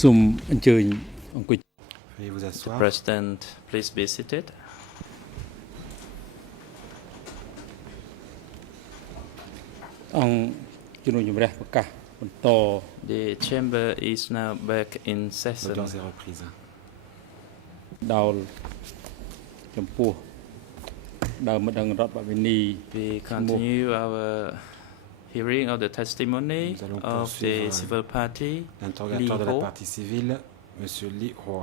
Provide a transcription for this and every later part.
សូមអញ្ជើញអង្គុយ Veuillez vous asseoir. President, please be seated. អង្គជំនុំជម្រះប្រកាសបន្ត The chamber is now back in session. L'audience est reprise. ដោយចំពោះដើមម្ដងរដ្ឋបវេនី We continue our hearing of the testimony Nous allons of the poursuivre civil party. L'interrogatoire de la Ho. partie civile, M. Lee Ho.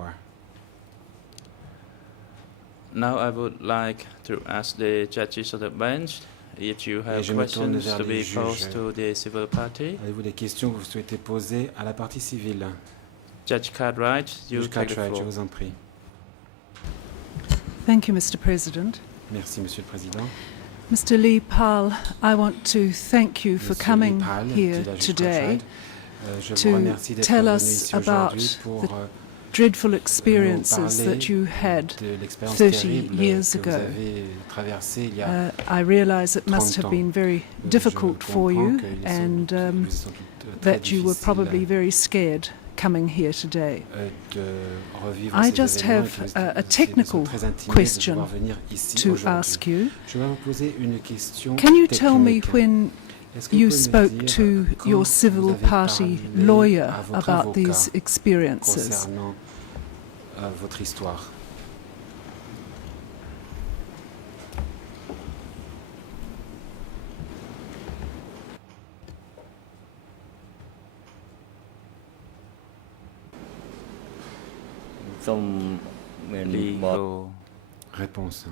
Now I would like to ask the judges of the bench if you have je me tourne questions vers to be les posed juges. to the civil party. Avez-vous des questions que vous souhaitez poser à la partie civile? Judge Cartwright, you Juge take the Cartwright, je floor. vous en prie. Thank you, Mr. President. Merci, Monsieur le Président. Mr. Lee Pal, I want to thank you for Monsieur coming Lee Pal, here dit la juge today Cartwright, je to vous remercie d'être tell venu us ici about aujourd'hui pour dreadful experiences that you had de l'expérience 30 terrible years que vous ago. avez traversée il y a I realize it must 30 have ans. been very Je difficult for comprends you que les and vous êtes sans doute très that you were difficile, probably very scared coming here today. de revivre I ces just événements have et que vous a êtes technical très intimidés question de pouvoir venir ici to aujourd'hui. ask you. Je vais vous poser une question Can you tell me technique. when Est-ce que vous you pouvez me spoke dire to quand your vous civil avez party parlé lawyer à votre about avocat these experiences? concernant votre histoire? Legal. Réponse.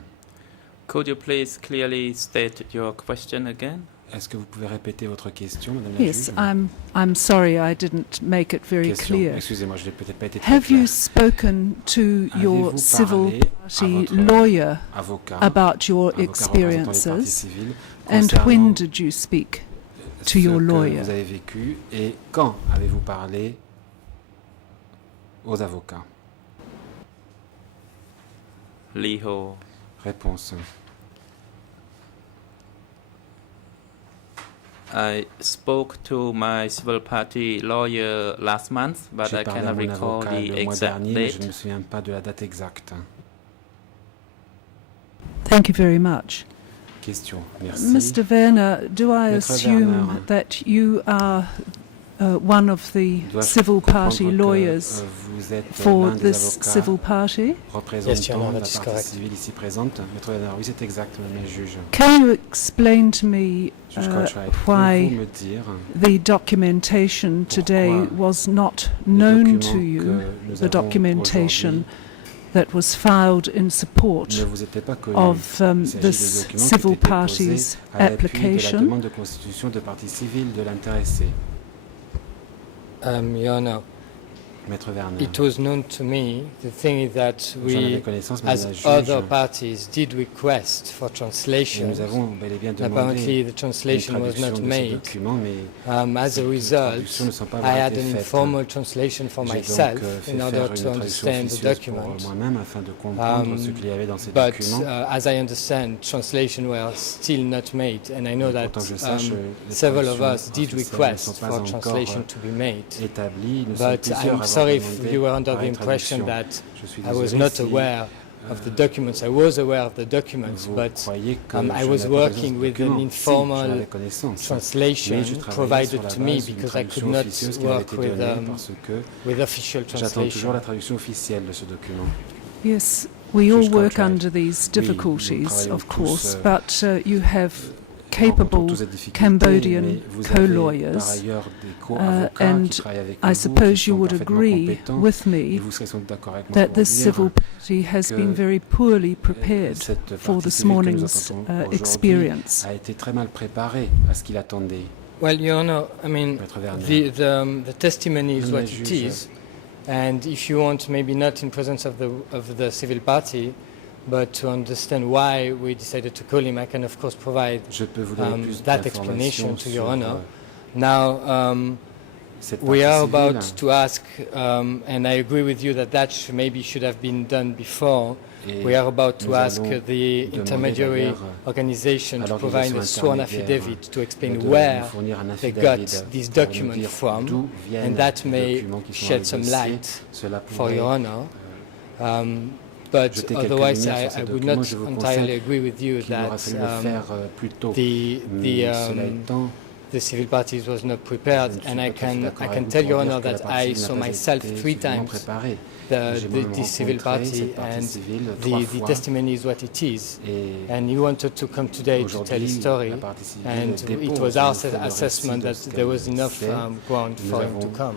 Could you please clearly state your question again? Est-ce que vous pouvez répéter votre question, Madame la Yes, juge? I'm sorry I didn't make it very Question. clear. Excusez-moi, je n'ai peut-être pas été très Have you clair. spoken to your Avez-vous civil parlé à party votre lawyer avocat, about your avocat représentant les parties experiences? civiles, And concernant when did you speak to your ce que lawyer? vous avez vécu et quand avez-vous parlé aux avocats? Legal. Réponse. I spoke to my civil party lawyer last month, but J'ai I parlé à cannot mon recall avocat the le mois exact dernier, mais je ne date. me souviens pas de la date exacte. Thank you very much. Question. Merci. Mr. Werner, do I Maître assume Werner. that you are one of the Dois-je civil party comprendre que, lawyers vous êtes for l'un des this avocats civil party? représentant Honor, de la that is partie correct. civile ici présente? Maître Werner, oui, c'est exact, Madame la juge. Can you explain to me Juge Cartwright, why pouvez-vous me dire the documentation today Pourquoi was not les known documents to you, que nous the avons documentation aujourd'hui that was filed in support ne vous étaient pas connus? of Il s'agit this des documents qui civil étaient déposés party's à l'appui de la application? demande de constitution de partie civile de l'intéressé. Your Honor, Maître Werner, it was known to me. The thing is that j'en avais we, connaissance, Madame la as juge, other parties, did request for et translation. nous avons bel et bien Apparently, demandé the une translation was traduction not de ces made. documents, mais As a les result, traductions ne sont pas I vraiment had été an faites. informal translation for J'ai donc myself fait in order faire to une traduction understand the officieuse pour document. moi-même afin de comprendre ce qu'il y avait dans ces But documents. as I understand, translation were still not made, and I know Mais that pourtant que je sache, les several of traductions us did officielles ne request sont pas for encore translation to be made. établies. Nous sommes But plusieurs à I'm avoir sorry if demandé you were under par the une impression traduction. that Je suis I was désolé not si aware of the documents. I was aware of the documents, vous but croyez que I je was n'avais pas working connaissance with de an documents. Si, j'en informal avais connaissance. translation Mais je travaillais provided sur la to me base d'une because I could traduction not officieuse qui m'avait work été with, donnée parce que with official j'attends toujours translation. la traduction officielle de ce document. Yes, we all Juge work Cartwright. under these Oui, nous difficulties, travaillons of tous, course, but you have rencontrons capable tous ces difficultés, Cambodian mais vous avez par co-lawyers, ailleurs des co-avocats and qui travaillent avec I vous, suppose qui you sont would parfaitement agree compétents, with et me vous serez sans doute d'accord avec moi that pour this dire civil party has que, been very poorly prepared cette for partie this civile que nous morning's entendons aujourd'hui experience. a été très mal préparée à ce qu'il attendait. Well, Your Honor, I mean, Maître Werner. the testimony is Madame la what it juge. is, and if you want, maybe not in presence of the civil party, but to understand why we decided to call him, I can of course provide Je peux vous donner plus that d'informations explanation to Your sur Honor. Now, cette we partie are civile. about to ask, and I agree with you that maybe should have been done before. Et we are about to nous ask allons the demander intermediary d'ailleurs organization à to provide a sworn l'organisation affidavit to explain de where nous fournir un they affidavit got these pour nous documents dire from, d'où viennent and that les may documents qui sont dans shed le some dossier. light Cela for pourrait Your Honor. But jeter quelques otherwise, lumières I sur ces would documents. not Je vous entirely conseille agree with you qu'il aura that fallu le faire plus tôt. Cela étant, the civil parties was not prepared, je ne suis and pas I tout à fait can d'accord avec vous tell pour Your dire Honor que la that partie I civile saw n'a pas myself été 3 suffisamment times préparée. the J'ai moi-même civil rencontré party, cette partie and civile 3 the fois. testimony is what it is. Et And he wanted to come today to tell his aujourd'hui, story, la partie civile and dépose it was our le récit assessment de that ce there was qu'elle enough fait. ground Nous for him to avons, come.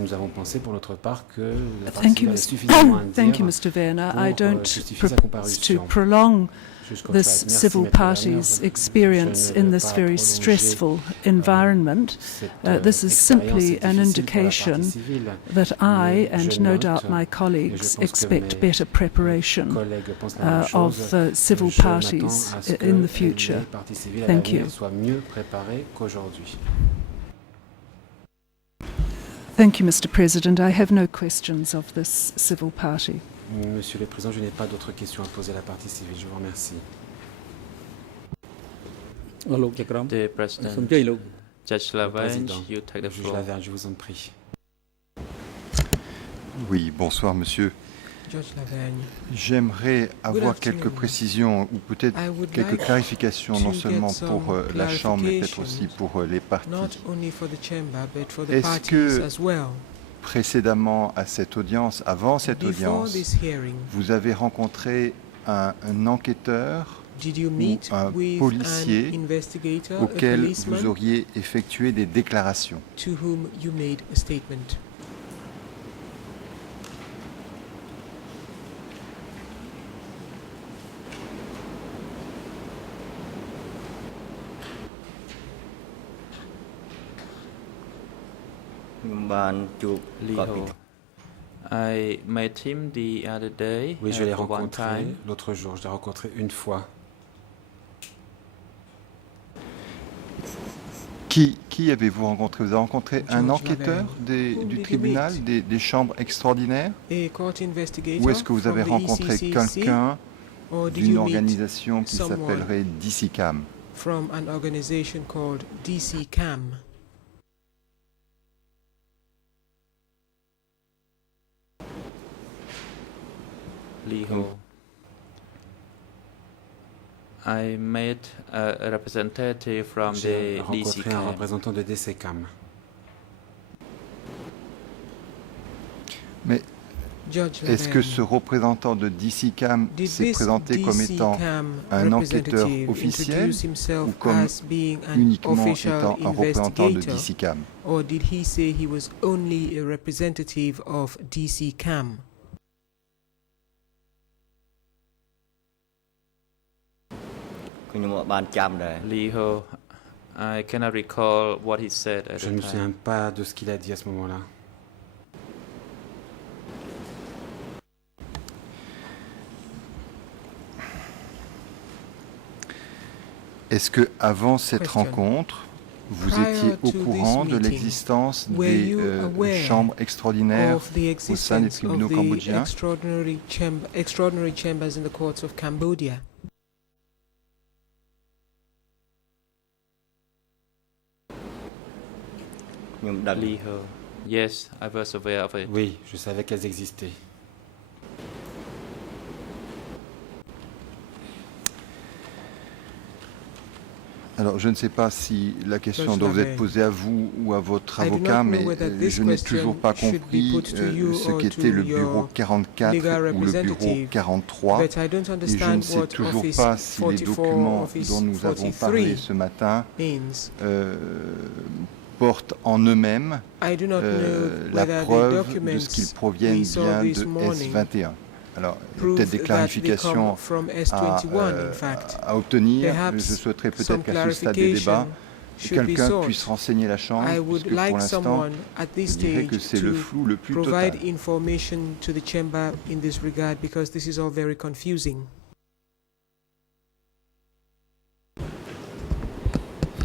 nous avons pensé pour notre part que la partie Thank you, civile avait suffisamment à dire Thank you, Mr. Werner. I pour don't justifier sa propose to comparution. prolong Jusqu'au this trial. Merci, civil Maître party's Werner. experience Je ne in veux this pas very prolonger, stressful environment. cette, This is simply expérience an est difficile pour la indication partie civile. that I, Mais and je no note, doubt my et je colleagues, pense que expect mes better preparation collègues pensent la même of chose. civil Je parties m'attends à ce que in the future. les parties civiles à Thank l'avenir you. soient mieux préparées qu'aujourd'hui. Thank you, Mr. President. I have no questions of this civil party. Monsieur le Président, je n'ai pas d'autres questions à poser à la partie civile. Je vous remercie. លោកជាក្រុម The សូម President, ជ័យលោក Judge Le Lavange, Président, you take the Juge floor. Lavergne, je vous en prie. Oui, bonsoir monsieur. Judge Lavergne, J'aimerais avoir afternoon. quelques précisions ou peut-être I would quelques like clarifications, non to seulement get pour some la Chambre, mais peut-être aussi clarifications, pour les partis. not only for the chamber but for the Est-ce parties que- as well. Précédemment à cette audience, avant cette Before audience, this hearing, vous avez rencontré un enquêteur did you meet un with policier an investigator, a auquel policeman, vous auriez effectué des déclarations. to whom you made a statement? Liho. I met him the other day. Oui, je l'ai for one rencontré time. l'autre jour. Je l'ai rencontré une fois. Qui avez-vous rencontré? Vous avez rencontré un George enquêteur Who du did you tribunal, meet? des chambres extraordinaires? A court investigator Ou est-ce que vous avez from the rencontré ECCC, quelqu'un or did d'une you meet organisation qui someone s'appellerait DICICAM? from an organization called DCCAM? Liho. I met a representative from J'ai the rencontré un DCCAM. représentant de DCCAM. Mais Judge est-ce que Lavergne, ce représentant de DICICAM did s'est this présenté comme étant DCCAM un enquêteur representative officiel introduce himself ou comme as being an uniquement official étant un représentant de investigator, DICICAM? or did he say he was only a representative of DCCAM? Liho. I cannot recall what he said at Je the ne me time. souviens pas de ce qu'il a dit à ce moment-là. Est-ce que avant cette Question. rencontre, vous Prior étiez au to this courant de meeting, l'existence were des you aware chambres extraordinaires Of the au sein des existence tribunaux of the cambodgiens? extraordinary chambers in the courts of Cambodia? Liho. Yes, I was aware of it. Oui, je savais qu'elles existaient. Alors, je ne sais pas si la question Judge doit vous être Lavergne, posée à vous ou à votre I do avocat, not know mais whether this je n'ai question toujours pas should be compris put to you ce or qu'était to le bureau your 44 legal ou le bureau representative, 43. But I don't Et je ne understand sais what toujours Office pas si les 44, documents Office dont nous avons parlé 43 ce matin means. portent en eux-mêmes I do not know la whether the preuve de documents ce qu'ils proviennent we saw bien this de morning S21. Alors, prove peut-être des that they clarifications come from à, S21, in fact. à obtenir. Perhaps Je souhaiterais some peut-être qu'à ce stade des débats, clarification should be quelqu'un sought. puisse renseigner la Chambre, I would puisque pour like l'instant, someone at this je dirais que stage c'est le to flou le plus provide total. information to the chamber in this regard, because this is all very confusing.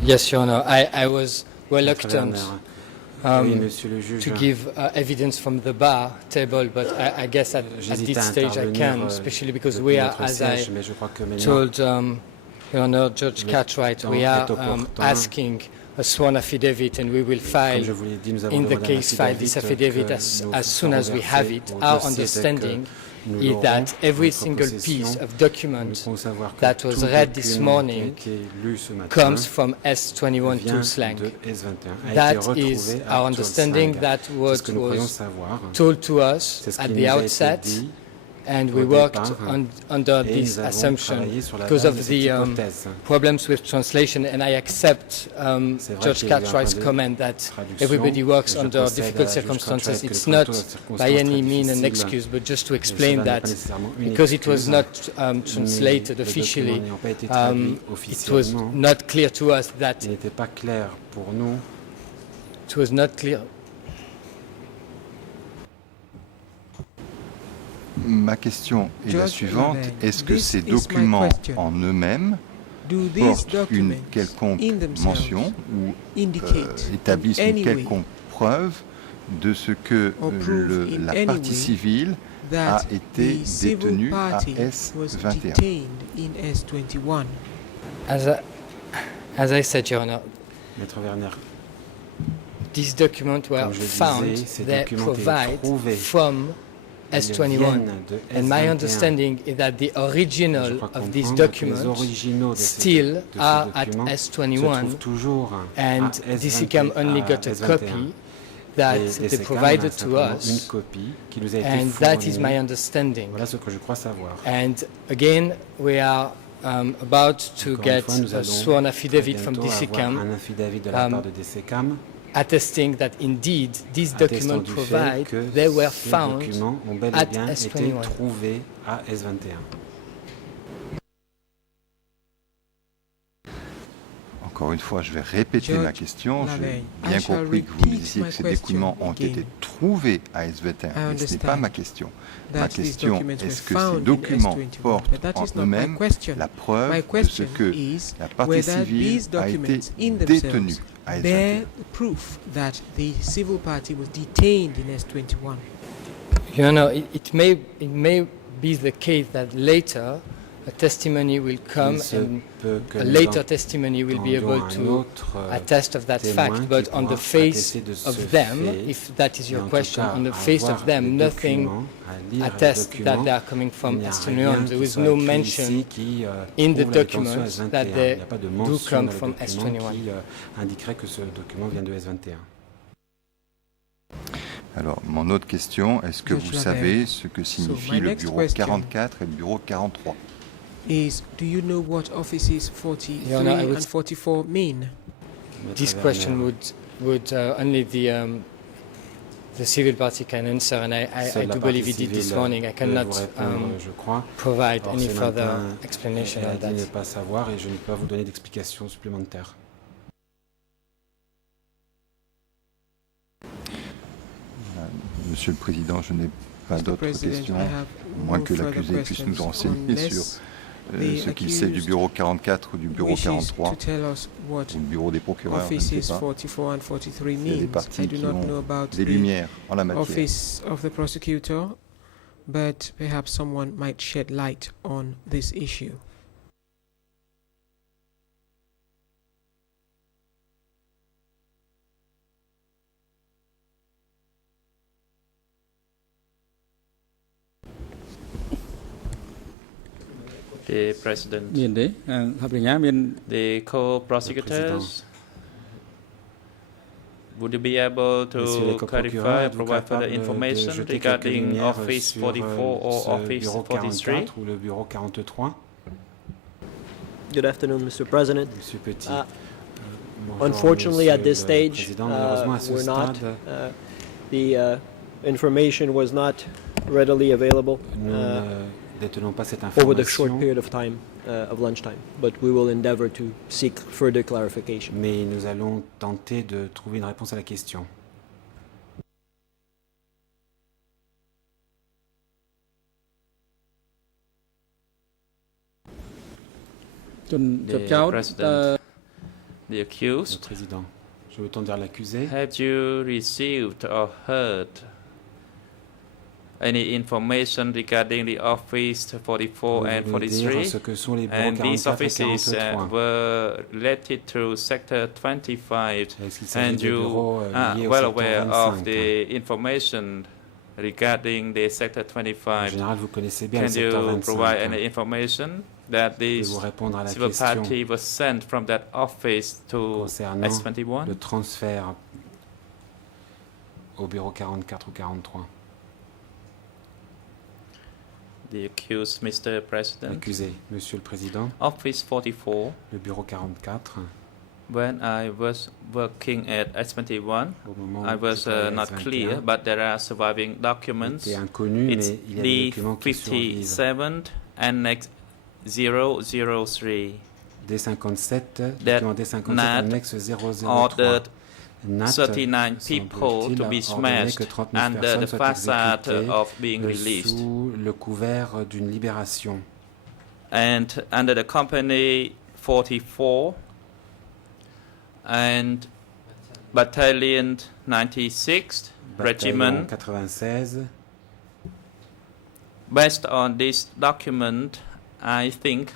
Yes, Your Honor. I was Maître reluctant Werner, Oui, monsieur le juge. to give evidence from the bar table, but I guess at J'hésite this à stage I intervenir, can, especially because depuis we are, notre as siège, I mais je crois que maintenant, told Your Honor, Judge Le Cartwright, temps we est are opportun. asking a sworn affidavit, and we will comme file je vous l'ai dit, nous avons in the demandé un case file this affidavit que nous as soon as we versé have it. au Our dossier understanding nous is l'aurons that every en single possession. piece of Nous document devons savoir que that was tout read this document morning qui a été lu ce matin comes from S21 vient to Slang. de S21, a That été retrouvé is à our understanding. Tuol Sleng. That C'est what ce que nous croyons was savoir. told to us C'est ce at qui the nous a été outset, dit and we au worked départ, under et this nous avons assumption travaillé sur la because base of de the cette hypothèse. problems with translation, and I accept C'est vrai Judge qu'il y a eu un Cartwright's point de comment that traduction. everybody works Je under concède difficult à Judge circumstances. Cartwright que It's nous not travaillons dans des circonstances by any très mean an difficiles. excuse, but just to Et explain cela n'est that pas nécessairement une because it was excuse, not mais translated le officially, document n'ayant pas été traduit it was officiellement, not clear to us that il n'était pas clair pour nous. it was not clear. Ma question est la Judge suivante. Laverne, Est-ce que this ces is my documents question. en eux-mêmes Do these portent une documents quelconque in themselves mention ou indicate établissent in une any way quelconque preuve de ce que or prove in la any partie way civile that a été the civil détenue à party was S21? detained in S21? As I said, Your Honor, Maître Werner, these documents were Comme je found. disais, ces They documents ont été provide trouvés. from ils S21. viennent de And my S21. understanding is that the Je original crois of these comprendre que les documents originaux de ces still de ces are at documents se S21, trouvent toujours and à S21, DCCAM only à got a S21. copy that Et they DCCAM provided a to simplement une us, copie qui nous a été and fournie. that is my understanding. Voilà ce que je crois savoir. And again, we are about to Encore une get fois, nous a allons sworn très affidavit from bientôt avoir DCCAM un affidavit de la part de DCCAM attesting that indeed these attestant documents du fait provide que they were ces found documents ont bel et at bien été S21. trouvés à S21. Encore une fois, je vais répéter ma Judge question. J'ai Laverne, bien I shall compris que vous me repeat disiez my que ces question documents ont again. été trouvés à S21. Mais ce n'est pas understand ma question. Ma That these question, documents were est-ce que found ces in documents S21, portent but that en is not my eux-mêmes question. la preuve My de ce question que is la partie whether civile these a été documents in détenue themselves à bear S21? proof that the civil party was detained in S21. You know, it may be the case that later a testimony will come Il se and peut que a nous later testimony will be entendions able un to autre attest of that témoin fact, qui but on pourra the face attester de ce of them, fait. if that is Mais your en tout question, cas, on the à face voir of them, les nothing documents, à lire les attests that documents, they are coming il from n'y a S21. rien There qui is soit no écrit mention ici qui in the prouve la détention documents S21. that Il they n'y a pas de do mention come dans le from document S21. qui indiquerait que ce document vient de S21. Alors, mon autre question, est-ce que Judge vous Laverne. savez ce que signifie my le next bureau question 44 et le bureau 43? Is do you know what offices 43 Yeah, no, I would- and 44 mean? This Maître question Werner, would only the civil party can answer, and I seule la do partie believe he did this civile morning. I peut vous cannot répondre, je crois. provide Or, any ce further matin, explanation elle a on dit ne that. pas savoir et je ne peux pas vous donner d'explications supplémentaires. Monsieur le Président, je n'ai pas Mr. d'autres President, questions, I have à moins no que further l'accusé puisse nous questions renseigner sur unless ce qu'il sait du accused bureau 44 ou du bureau wishes 43 to tell us what ou le bureau des procureurs, je ne sais offices pas. 44 and 43 Il y a des means. parties I do qui not know ont about des the lumières en la matière. office of the prosecutor, but perhaps someone might shed light on this issue. The President, មានទេអភិញ្ញាមាន the co-prosecutors, would you be able Messieurs les to co-procureurs, clarify, êtes-vous provide further capables de information jeter quelques regarding lumières Office sur 44 or ce Office bureau 43? 44 ou le bureau 43? Good afternoon, Mr. President. Monsieur Petit. Uh, Bonjour, Unfortunately, Monsieur at this le stage, Président. Malheureusement, à ce we're not. stade, The information was not readily available nous ne détenons pas cette over the short information, period of time of lunchtime, but we will endeavor to seek further clarification. mais nous allons tenter de trouver une réponse à la question.ជនជាប់ចោត The President, the Le accused, Président. Je me tourne vers l'accusé. Have you received or heard any information regarding the office 44 and Pouvez-vous me dire 43? ce que sont les bureaux And these 44 et offices 43? were related to Sector 25, Est-ce qu'il s'agit and de bureaux you are liés au well secteur aware 25? of the information regarding the Sector En 25. général, vous connaissez bien le Can secteur you 25. provide any information that this Pouvez-vous répondre à la civil question party was sent from that office to concernant S21? le transfert au bureau 44 ou 43? The accused, Mr. President. L'accusé, Monsieur le Président, Office 44, le bureau 44, when I was working at S21, au moment I où was je travaillais à not S21, clear, but there are surviving documents. était inconnu, It's mais il y a des documents qui survivent. D57 Annex 003 D57, That document D57, Nat annexe 003. ordered Nat, 39 people to be semble-t-il, a ordonné smashed que 39 under personnes the soient facade exécutées of being released. sous le couvert d'une libération. And under the company 44 and battalion 96 Bataillon regiment, 96. based on this document, I think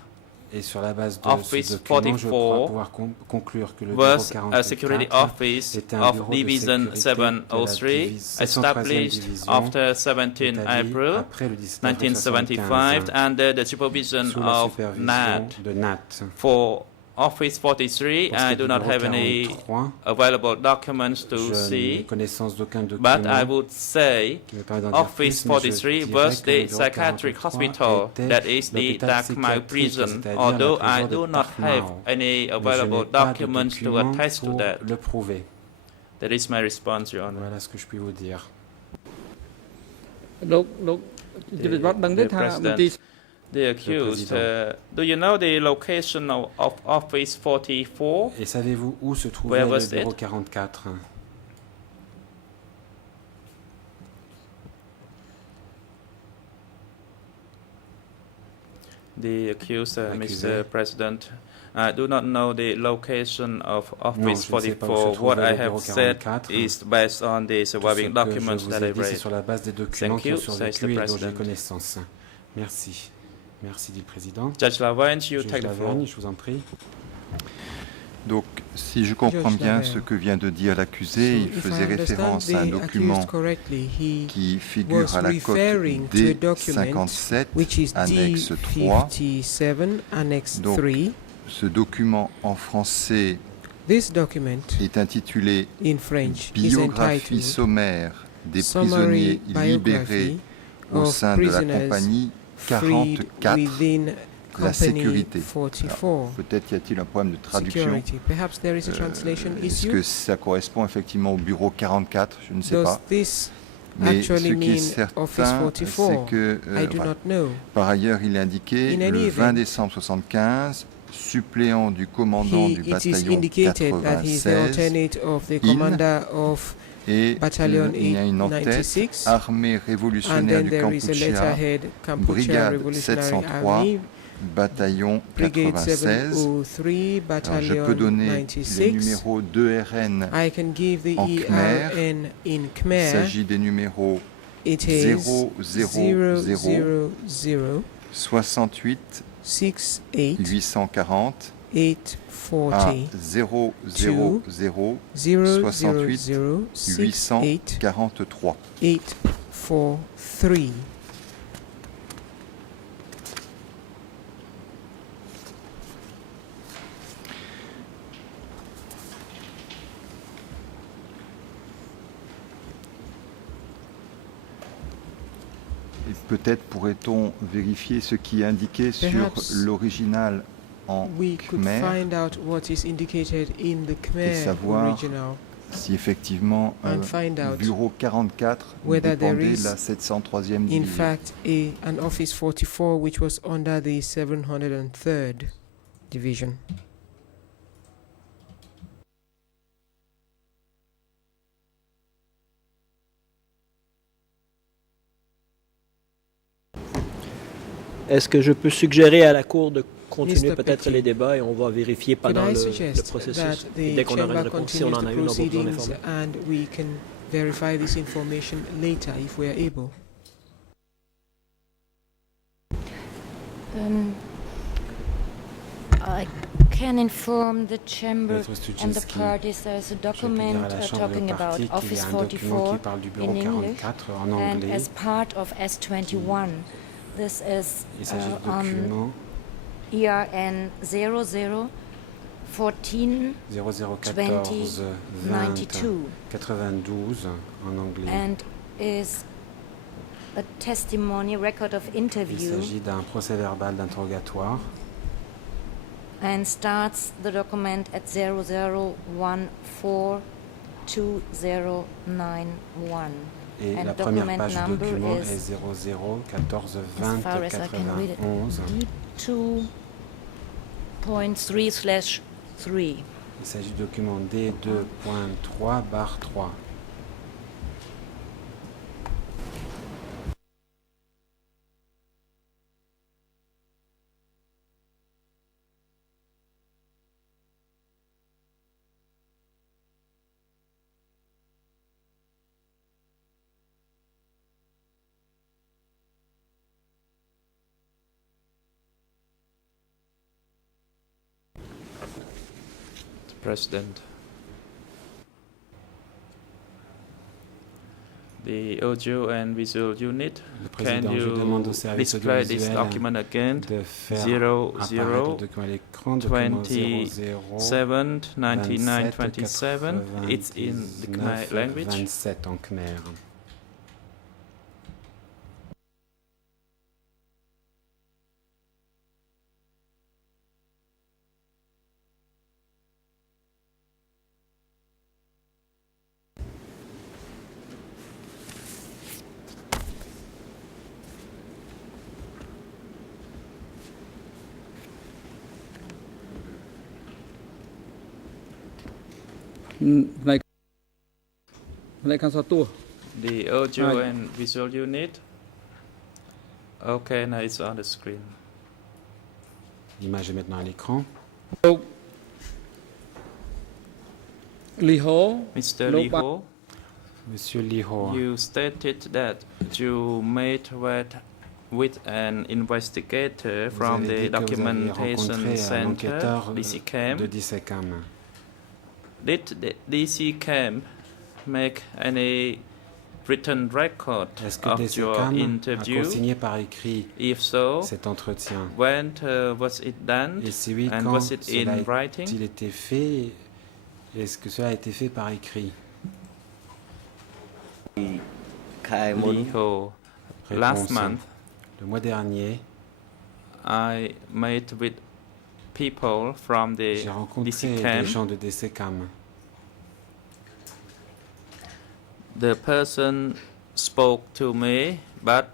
Et sur la base de Office ce document, je crois 44 pouvoir conclure que le bureau was a security 44 office est un of bureau de Division sécurité de la 703, 703e established division, after 17 établi April après le 19 avril 1975 1975, under the supervision sous la of supervision NAT. de NAT. For Office 43, Pour ce qui I est do du not bureau have any 43, available documents to je n'ai see, connaissance d'aucun but document I would say qui me permet d'en dire Office plus, mais je 43 dirais was que le the bureau psychiatric 43 hospital, était that is the l'hôpital Darkmouth psychiatrique, prison, c'est-à-dire although la I prison do de not have Dartmouth. any Mais je available n'ai pas de documents to documents attest to pour that. le prouver. That is my response, Your Honor. Voilà ce que je puis vous dire. លោកជិតវត្តដឹងទេថាមន្ទីរ The accused, do you know the location of Office 44? Et savez-vous où se trouvait Where le was bureau it? 44? The accused, Accusé. Mr. President, I do not know the location of Office Non, je ne sais pas où se 44. What trouvait I le bureau have said 44. is based on the Tout ce surviving que je documents vous that ai I dit, c'est read. sur la base des documents Thank qui ont you, says the survécu et dont j'ai President. connaissance. Merci. Merci, dit le Président. Judge Lavange, you Juge take the floor. Lavergne, je vous en prie. Donc, si je comprends Judge bien Laverne. ce que vient de dire l'accusé, il So, if I faisait understand référence à un the document accused correctly, he qui figure was à la cote referring to a document D57, which is annexe 3. D57 Annex Donc, 3. Ce document en français This document est intitulé in French is Biographie entitled sommaire des Summary prisonniers libérés Biography au of sein de la Prisoners compagnie Freed 44. within La Company sécurité. 44. Peut-être y a-t-il un problème de traduction. Security. Perhaps there is a translation Est-ce issue. que ça correspond effectivement au bureau 44? Je ne sais Does pas. this Mais actually ce qui est mean certain, Office c'est 44? que, I do voilà. not know. Par ailleurs, il est indiqué In any le 20 event, décembre 75, suppléant du commandant du It is bataillon indicated that he is the 96 alternate of the Il commander of et Battalion il y a une en-tête 96. armée And révolutionnaire then du there is a Kampuchea, letterhead Kampuchea Brigade Revolutionary 703, Army, bataillon Brigade 96. 703, Alors, je Battalion peux donner le 96. numéro 2RN. I can give the en Khmer. ERN in Il Khmer. s'agit des numéros It is 000 000 68 68 840 à 840 000 000 68 68 843. 843. Et peut-être pourrait-on vérifier ce qui est indiqué sur Perhaps l'original en We could Khmer, find out what is indicated in the Khmer savoir original si effectivement and find out bureau 44 whether there dépendait is, de la 703e in division. fact, an Office 44 which was under the 703rd Division. Est-ce que je peux suggérer à la Cour de continuer Mr. peut-être Petit, les débats et on va vérifier could pendant I le suggest processus. that Et the dès qu'on aura une chamber réponse, si on continues en a the une, on va vous en proceedings informer. and we can verify this information later if we are able? I can inform the chamber Maître and the Studzinski, parties there's a je peux dire document à la Chambre talking et au about parti qu'il y Office a un document 44 qui parle du bureau in English, 44 en and anglais. as part of S21, this is Il s'agit de on documents ERN 00 14 0014 20 92 92 en anglais. and is a testimony record of Il interview s'agit d'un procès verbal d'interrogatoire and starts the document at 00142091. et And la première document page du number document is, est 0014 as 20 far as I can read it, 91. D2.3/3. Il s'agit du document D2.3/3. President. The audio and visual unit, Le can président, je demande au you service display this audiovisuel document again? de faire 0, apparaître 0, le document à l'écran, document 27, 99, 27. It's in the Khmer language. 27 en khmer. The audio Right. and visual unit. Okay, now it's on the screen. L'image est maintenant à l'écran. Lee Ho, Mr. No Lee ba- Ho, Monsieur Lee Ho, you stated that you met with an investigator vous from avez the dit que vous aviez documentation rencontré un center, enquêteur DCCAM. de DCCAM. Did the DCCAM make any written record Est-ce que of your DCCAM a interview? consigné par écrit If so, cet entretien? when was it done? Et si oui, And quand was it cela in writing? a-t-il été fait? Est-ce que cela a été fait par écrit? Lee Ho, last Réponse. month Le mois dernier, I met with people from the j'ai rencontré DCCAM. des gens de DCCAM. The person spoke to me, but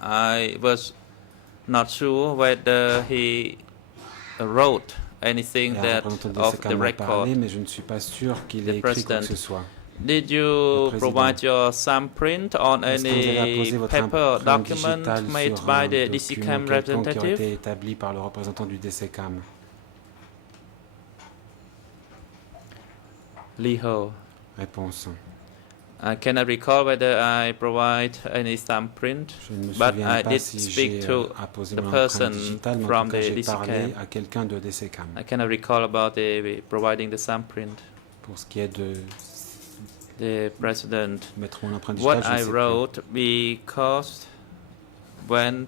I was not sure whether he wrote anything Et un that représentant de of DCCAM the m'a parlé, record. mais je ne suis pas sûr qu'il The ait écrit quoi que President. ce soit. Did you Le président. provide your thumbprint on Est-ce que vous avez any apposé votre paper empreinte document digitale made sur by un the document DCCAM quelconque qui aurait representative? été établi par le représentant du DCCAM? Lee Ho, Réponse. I cannot recall whether I provide any thumbprint, Je ne me but souviens I pas did si speak j'ai to apposé the mon person empreinte digitale, mais en from tout cas, the j'ai parlé DCCAM. à quelqu'un de DCCAM. I cannot recall about the providing the thumbprint. Pour ce qui est de The President, mettre mon empreinte what digitale, I je ne sais wrote because when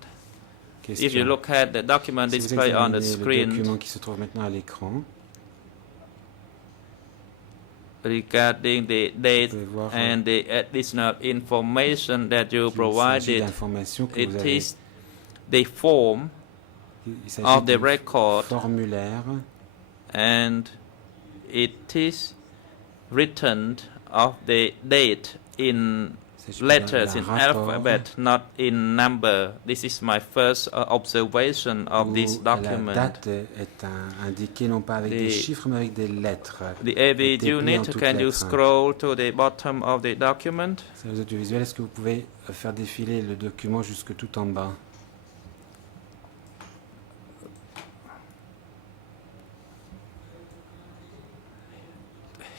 plus. if you Question. look at the document Si vous display on the examinez le screen document qui se trouve maintenant à l'écran, regarding the date vous pouvez voir and the additional information that you qu'il s'agit provided, d'informations que vous it avez. is the form Il s'agit of the du record formulaire and it is written of the date in Il s'agit letters, d'un in rapport alphabet, not in number. This is my first observation of this où la document. date est indiquée non pas avec des The- chiffres mais avec des lettres. The AV est plié en unit, toutes can you lettres. scroll to the bottom of the document? Service audiovisuel, est-ce que vous pouvez faire défiler le document jusque tout en bas?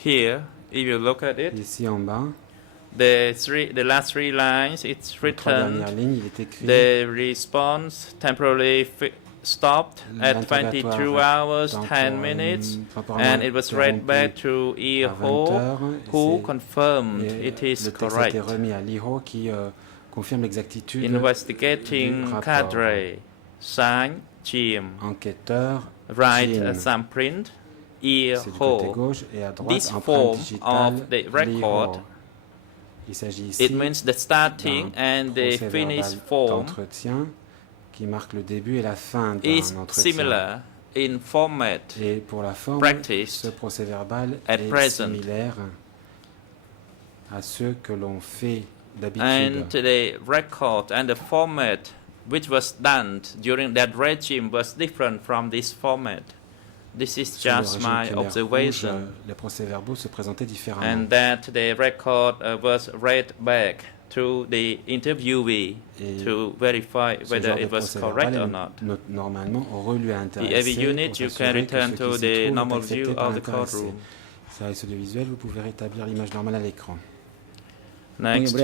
here, if you look at it, Ici en bas, the last three lines, it's les 3 dernières written lignes, il est écrit the response temporarily stopped at 22 hours, 10 minutes, and it was read back to E. Ho, who confirmed it is le texte a correct. été remis à Lee Ho qui confirme l'exactitude Investigating du rapport. cadre, sign Jim, Enquêteur, right Jim. thumbprint, E. C'est du côté Ho. gauche et à droite, This empreinte form digitale, of the Lee record, Ho. Il s'agit ici it means the starting d'un and the procès finish verbal form d'entretien qui marque le début et la fin is d'un entretien. similar in format Et pour la forme, practiced ce procès verbal at est present. similaire à ceux que l'on fait d'habitude. and the record and the format which was done during that regime was different from this format. This is Sous le just régime my Khmer Rouge, observation, les procès-verbaux se présentaient différemment. and that the record was read back to the interviewee Et to verify ce whether genre de it was procès-verbal correct or est not. normalement relu à The AV intéressé unit, pour you can s'assurer que return ce to qui s'y the trouve est normal accepté view par of the l'intéressé. courtroom. Service audiovisuel, vous pouvez rétablir l'image normale à l'écran. Next,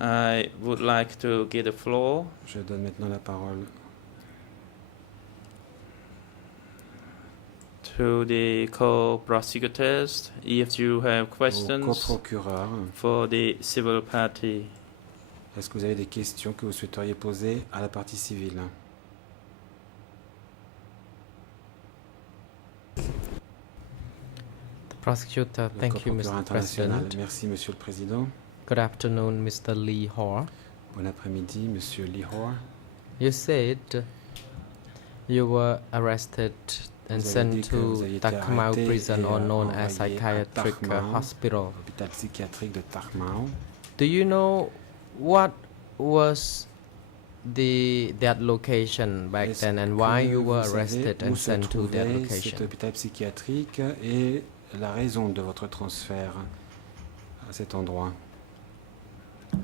I would like to give the floor Je donne maintenant la parole to the co-prosecutors if you have au questions coprocureur. for the civil party. Est-ce que vous avez des questions que vous souhaiteriez poser à la partie civile? Prosecutor, Le thank you, coprocureur Mr. international. President. Merci, Monsieur le Président. Good afternoon, Mr. Lee Hor. Bon après-midi, Monsieur Lee Ho. You said you were arrested and Vous avez dit sent que vous to aviez été Tak Mau arrêté prison, et, or known as envoyé à psychiatric Tak Mau, hospital. Hôpital psychiatrique de Tak Mau. Do you know what was that location back Est-ce then, and why que you were vous savez arrested où and se sent to that trouvait location? cet hôpital psychiatrique et la raison de votre transfert à cet endroit?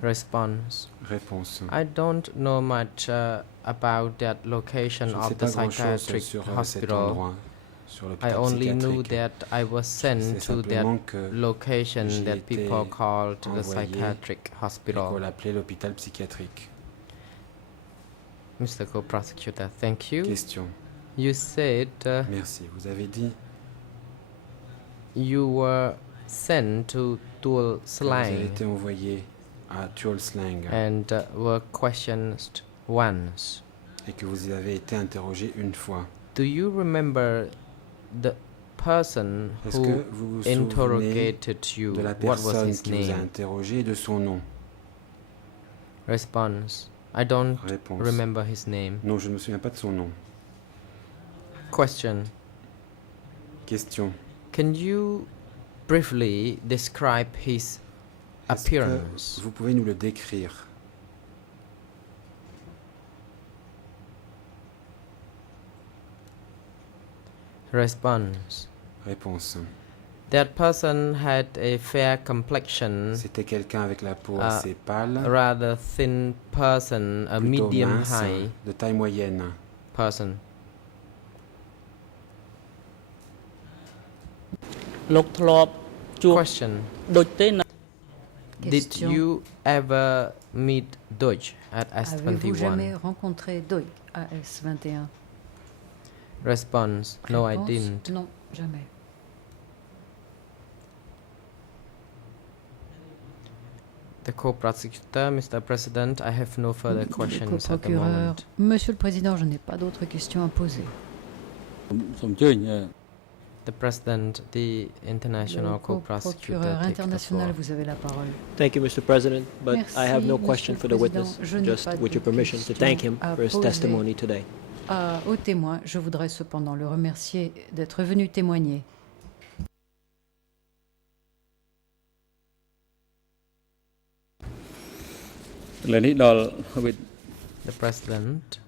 Response: Réponse. I don't know much about that location Je ne sais of the pas grand-chose psychiatric sur cet hospital. endroit, sur I l'hôpital only knew psychiatrique. that I was Je sais sent to that simplement que location j'y that étais people called the envoyé psychiatric et qu'on hospital. l'appelait l'hôpital psychiatrique. Mr. Co-Prosecutor, thank you. Question. You said Merci. Vous avez dit you were sent to Tuol que vous avez Slang été envoyé à Tuol Sleng and were questioned once. et que vous y avez été interrogé une fois. Do you remember the person Est-ce who que vous vous souvenez interrogated you? de la What was personne his qui vous a name? interrogé et de son nom? Response: I don't Réponse. remember his name. Non, je ne me souviens pas de son nom. Question: Question. Can you briefly describe his Est-ce appearance? que vous pouvez nous le décrire? Response: Réponse. That person had a fair complexion, C'était quelqu'un avec la peau Ah, assez pâle, a rather thin person, a plutôt medium mince, high de taille moyenne. person. លោកធ្លាប់ជួប Question: ដូចទេណា Did Question. you ever meet Deutsch at Avez-vous jamais S21? rencontré Doi à S21? Response: No, I Réponse, didn't. Non, jamais. The co-prosecutor, Mr. President, I have no further questions at the Procureur, moment. Monsieur le Président, je n'ai pas d'autres questions à poser. សូមអញ្ជើញ The President, the international Le co-prosecutor, procureur take the international, floor. vous avez la parole. Thank you, Mr. President, but Merci, I have no Monsieur question le for the Président. witness, Je n'ai just pas with de your permission to thank him question for his à poser. testimony today. Au témoin, je voudrais cependant le remercier d'être venu témoigner. The President,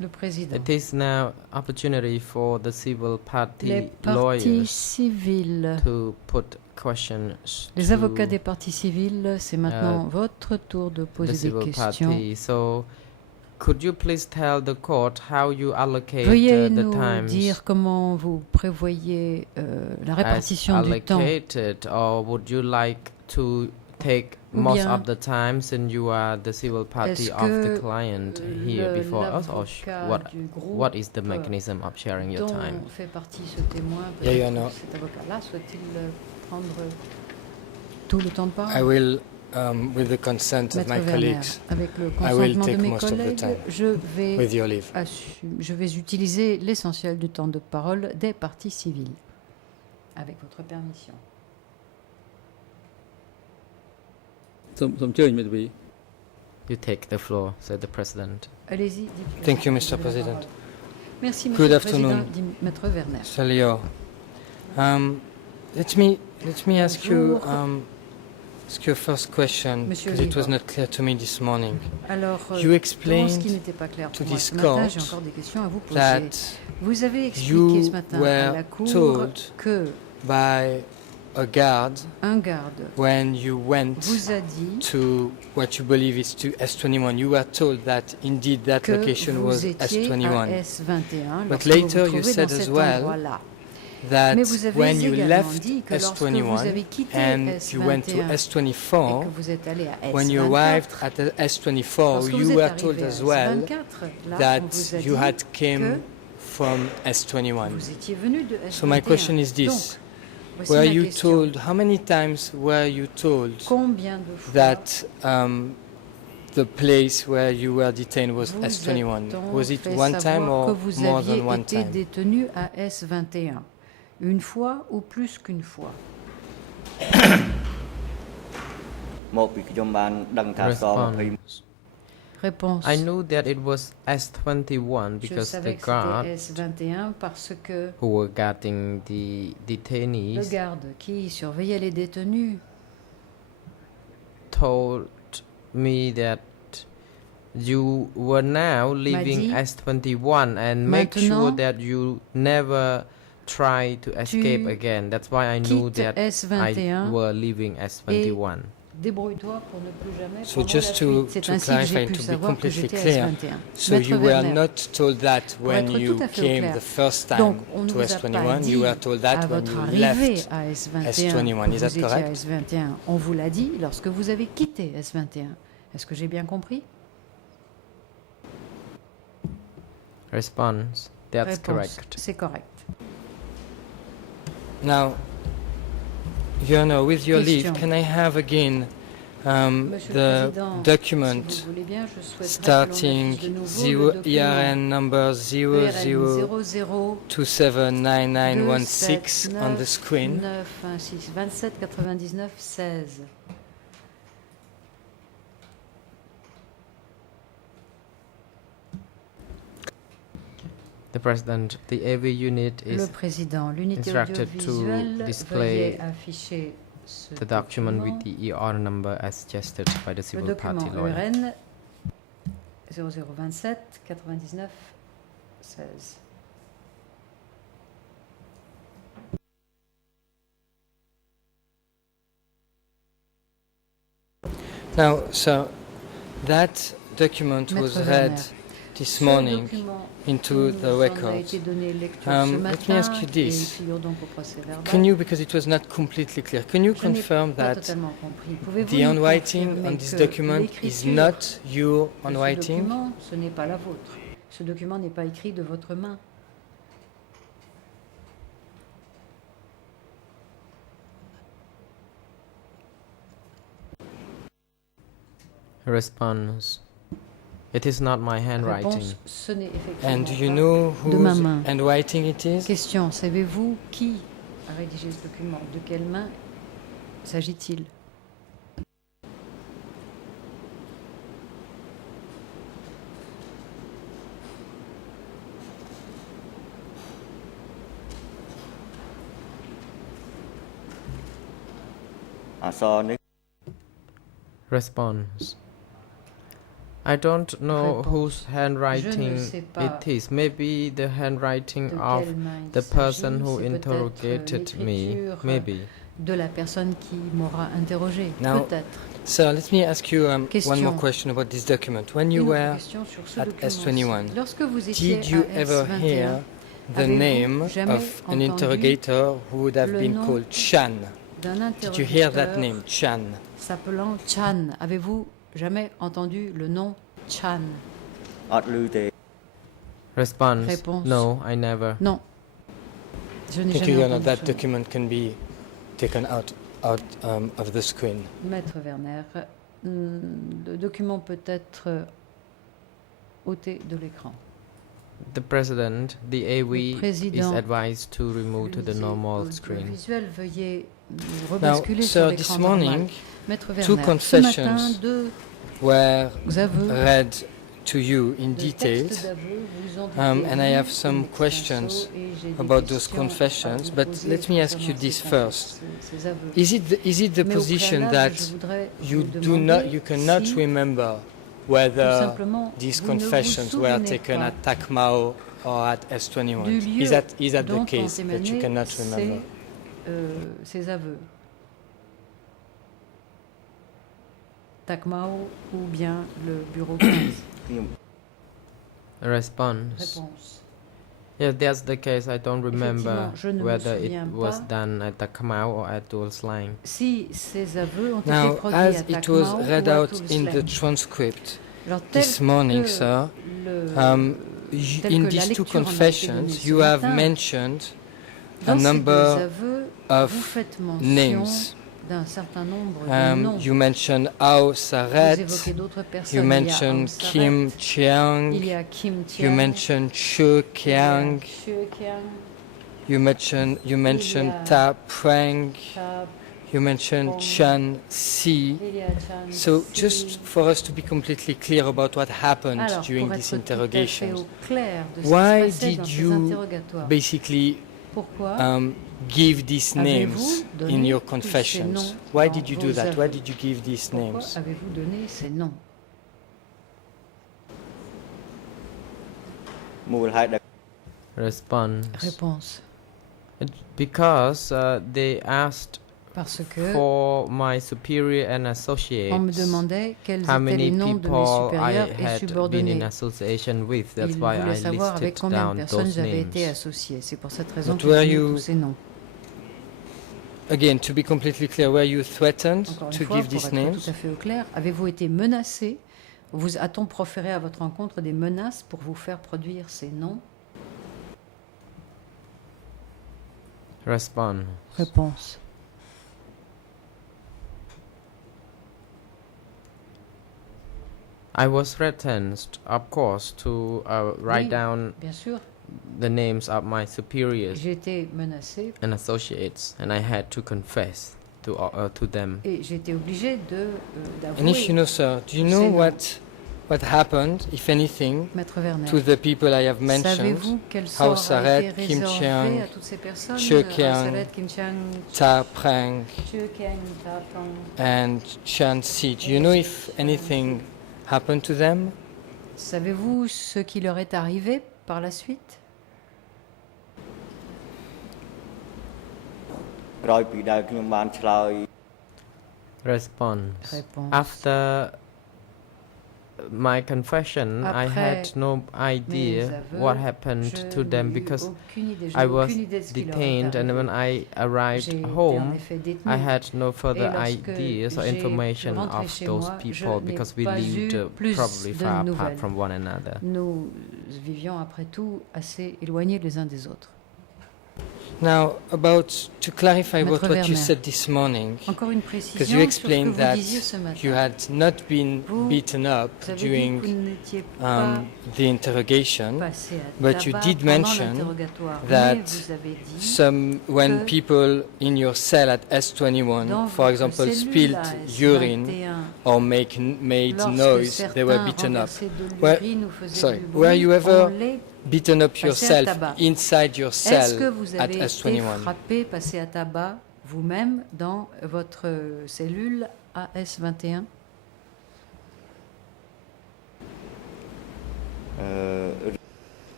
Le Président, it is now opportunity for the civil les party parties lawyers civiles, to put questions les to avocats des parties civiles, c'est maintenant votre tour de the poser des civil questions. party. So Could you please tell the court how you allocate Veuillez the nous times dire comment vous prévoyez la as répartition du temps. allocated, or would you like to take Ou most bien, of the time since you are the civil party est-ce of the que client here before us, or l'avocat du groupe what is the mechanism of sharing your dont time? fait partie ce témoin, Yeah, peut-être no. que cet avocat-là souhaite-t-il prendre tout le temps de parole? I will, with the consent of Maître my Werner, colleagues, avec le I will consentement de take mes most of the collègues, time, je with your leave. je vais utiliser l'essentiel du temps de parole des parties civiles. Avec votre permission. សូមអញ្ជើញមេធាវី You take the floor, said the president. Allez-y. Thank you, Mr. Vous avez la President. parole. Merci, Good Monsieur le afternoon. Président, dit Maître Werner. Salio. Let me ask you a first question, Monsieur because it was Oliva. not clear to me this morning. Alors, You dans explained ce qui n'était pas clair to pour moi this ce matin, court j'ai encore des questions à vous poser. that Vous avez expliqué you ce matin à were la Cour told que by a guard un garde when you went vous a dit to what you believe is to S21. You were told that indeed that que location vous was étiez S21. à S21 But lorsque later vous vous you trouvez said dans as cet well endroit-là. that Mais vous avez when you également left dit que lorsque vous avez S21 quitté and S21 you went to et que S24, vous êtes allé à S24, when you arrived at S24, lorsque vous you êtes were arrivé told à as well S24, là, on that vous a you dit had que came from S21. vous étiez venu de S21. So my question is this. Donc, voici Were ma you question. told, how many times were you told Combien de fois that the place where you were detained was vous S21? a-t-on Was it fait one time savoir que or vous more aviez than one été time? détenu à S21? Une fois ou plus qu'une fois? Response. Réponse. I knew that it was S21 Je because savais the que guard c'était S21 parce que who were guarding the le detainees garde qui surveillait les détenus told me that you were now leaving dit, S21 and make sure maintenant, that you never try to escape again. That's why I knew quittes that I S21 were leaving S21. débrouille-toi pour ne plus jamais So prendre just la to, fuite. C'est to ainsi que j'ai clarify, pu to be savoir que completely j'étais à clear, S21. so Maître you were Werner, not told that pour when être you tout à fait came clair. the first Donc, time on ne to vous a pas S21, dit you were told that à when votre you arrivée left à S21 S21. que Is that vous étiez à correct? S21. On vous l'a dit lorsque vous avez quitté S21. Est-ce que j'ai bien compris? Response. That's Réponse. correct. C'est correct. Now, Your Honor, with your leave, Question. can I have again Monsieur le the Président, document si vous voulez bien, je souhaiterais starting que l'on affiche de nouveau le document ERN number ERN 00279916 on the screen? 916 27 99 16. The President, the AV unit Le is Président, l'unité instructed to audiovisuelle, display veuillez afficher ce the document document. with the ER number as suggested by the Le civil document party lawyer. ERN 0027 99 16. Now, so that document was Maître read Werner, this ce morning document into nous the en a records. été donné lecture ce Let me matin ask you et this. figure donc au procès-verbal. Can you, because it was not completely clear, can you Je n'ai confirm pas that totalement compris. Pouvez-vous the nous handwriting confirmer on this que document is l'écriture not your de ce handwriting? document, ce n'est pas la vôtre. Ce document n'est pas écrit de votre main. Response. It is not my handwriting. Réponse, ce n'est effectivement And do you pas know de ma whose main. handwriting it is? Question, savez-vous qui a rédigé ce document? De quelle main s'agit-il? Response. I don't know Réponse. whose handwriting sais pas it is. Maybe the handwriting De of quelle main il the person s'agit? who C'est peut-être interrogated me. l'écriture Maybe. de la personne qui m'aura interrogé. Now, Peut-être. Sir, let me ask you one Question. more question about this document. When you Une autre were question sur ce at document-ci. S21, Lorsque vous étiez did you à ever S21, hear the avez-vous name jamais of an entendu interrogator who would have le been nom called Chan? d'un Did you hear that interrogateur name, Chan? s'appelant Chan? Avez-vous jamais entendu le nom Chan? Response. Réponse. No, I never. Non. Je n'ai Thank jamais you, Your Honor. entendu That ce nom. document can be taken out of the screen. Maître Werner, le document peut être ôté de l'écran. The President, the AV is président advised to remove to the Musée normal screen. audiovisuel, veuillez Now, rebasculer sur sir, l'écran this normal. morning, Maître two Werner, ce matin, confessions deux were aveux read to you in de detail, textes d'aveux vous ont été and I have lus some in extenso, questions et j'ai des about those questions à confessions, vous but poser let me ask you concernant this ces first. ces aveux. Is it the Mais au position préalable, that je voudrais you vous do not, demander you cannot si, remember tout whether simplement, these vous ne vous confessions were souvenez taken pas at TACMAO or at du S21? lieu Is that the dont case ont that you émané cannot remember? ces aveux. TACMAO ou bien le bureau 15. Response. Réponse. Yeah, that's the case. I don't remember Effectivement, je ne me whether it souviens was pas. done at the Kamau or at Dual Slang. Si ces aveux ont Now, été produits as à it was TACMAO read ou à out in the Toulouse-Lem. transcript Alors, tel this morning, que sir, le- tel in que la these two lecture en a été confessions, donnée ce you have matin, mentioned a dans ces deux number aveux, of vous faites mention names. d'un certain nombre de noms. You mentioned Ao Vous Saret, évoquez d'autres personnes. you Il y a mentioned Aung San Kim Suu Chiang, Kyi, il y a Kim you Chiang, mentioned Chu il y a Kiang, Xue Kiang, you mentioned a Ta Prang, Ta you mentioned Prong, Chan Si. il y a Chan So Si. just for us to be completely clear about what happened Alors, during pour these être tout à fait interrogations, au clair de ce why qui se passait did dans ces you interrogatoires, basically pourquoi give these avez-vous names donné in your tous ces confessions? noms Why dans did you vos do that? aveux? Why did you give these Pourquoi names? avez-vous donné ces noms? Response. Réponse. Because they asked Parce que for my superior and on me associates demandait quels how étaient many les noms de mes people I supérieurs et had been in subordonnés. association with. That's Il why voulait I savoir avec listed combien de down personnes those j'avais été names. associé. C'est pour cette raison But que were j'ai mis you- tous ces noms. Again, to be completely clear, were you threatened Encore une to fois, give pour these être names? tout à fait au clair, avez-vous été menacé? A-t-on proféré à votre rencontre des menaces pour vous faire produire ces noms? Response. Réponse. I was threatened, of course, to write Oui, down bien sûr, the names of my superiors j'ai été menacé and associates, and I had to confess to them. et j'ai été obligé And if you d'avouer. know, sir, do you tous know ces noms. what happened, if anything, Maître Werner, to the people I have mentioned? savez-vous quel Aung sort a Saret, été Kim réservé Chiang, à toutes ces personnes? Xue Aung Kiang, Saret, Kim Chiang, Ta Prang, Xue Kiang, Ta Prong. and Chan Si? Do you know if anything happened to them? Savez-vous ce qui leur est arrivé par la suite? Response. Réponse. After my confession, I had Après no mes idea aveux, what happened je to them n'ai eu because aucune idée, je I n'ai was aucune idée de ce qui leur est detained, and arrivé. when I arrived J'ai été en home, effet I détenu. had no further Et lorsque ideas or j'ai information rentré of chez those moi, je people n'ai because we pas lived eu plus probably de far apart nouvelles. from one another. Nous vivions après tout assez éloignés les uns des autres. Now, to clarify Maître what you Werner, said this morning, encore une because précision you sur ce que explained vous that disiez ce matin. you had not been Vous beaten up Vous avez dit que vous during n'étiez pas the interrogation, passé à but you tabac did pendant mention l'interrogatoire. that Mais vous avez dit when que people in your cell at dans S21, for votre example, cellule spilled à urine S21, or made lorsque noise, they were certains beaten up. renversaient de Were- l'urine ou faisaient sorry, du were bruit, you ever on les beaten up passait à yourself tabac. inside your Est-ce que cell vous at avez été S21? frappé, passé à tabac vous-même dans votre cellule à S21?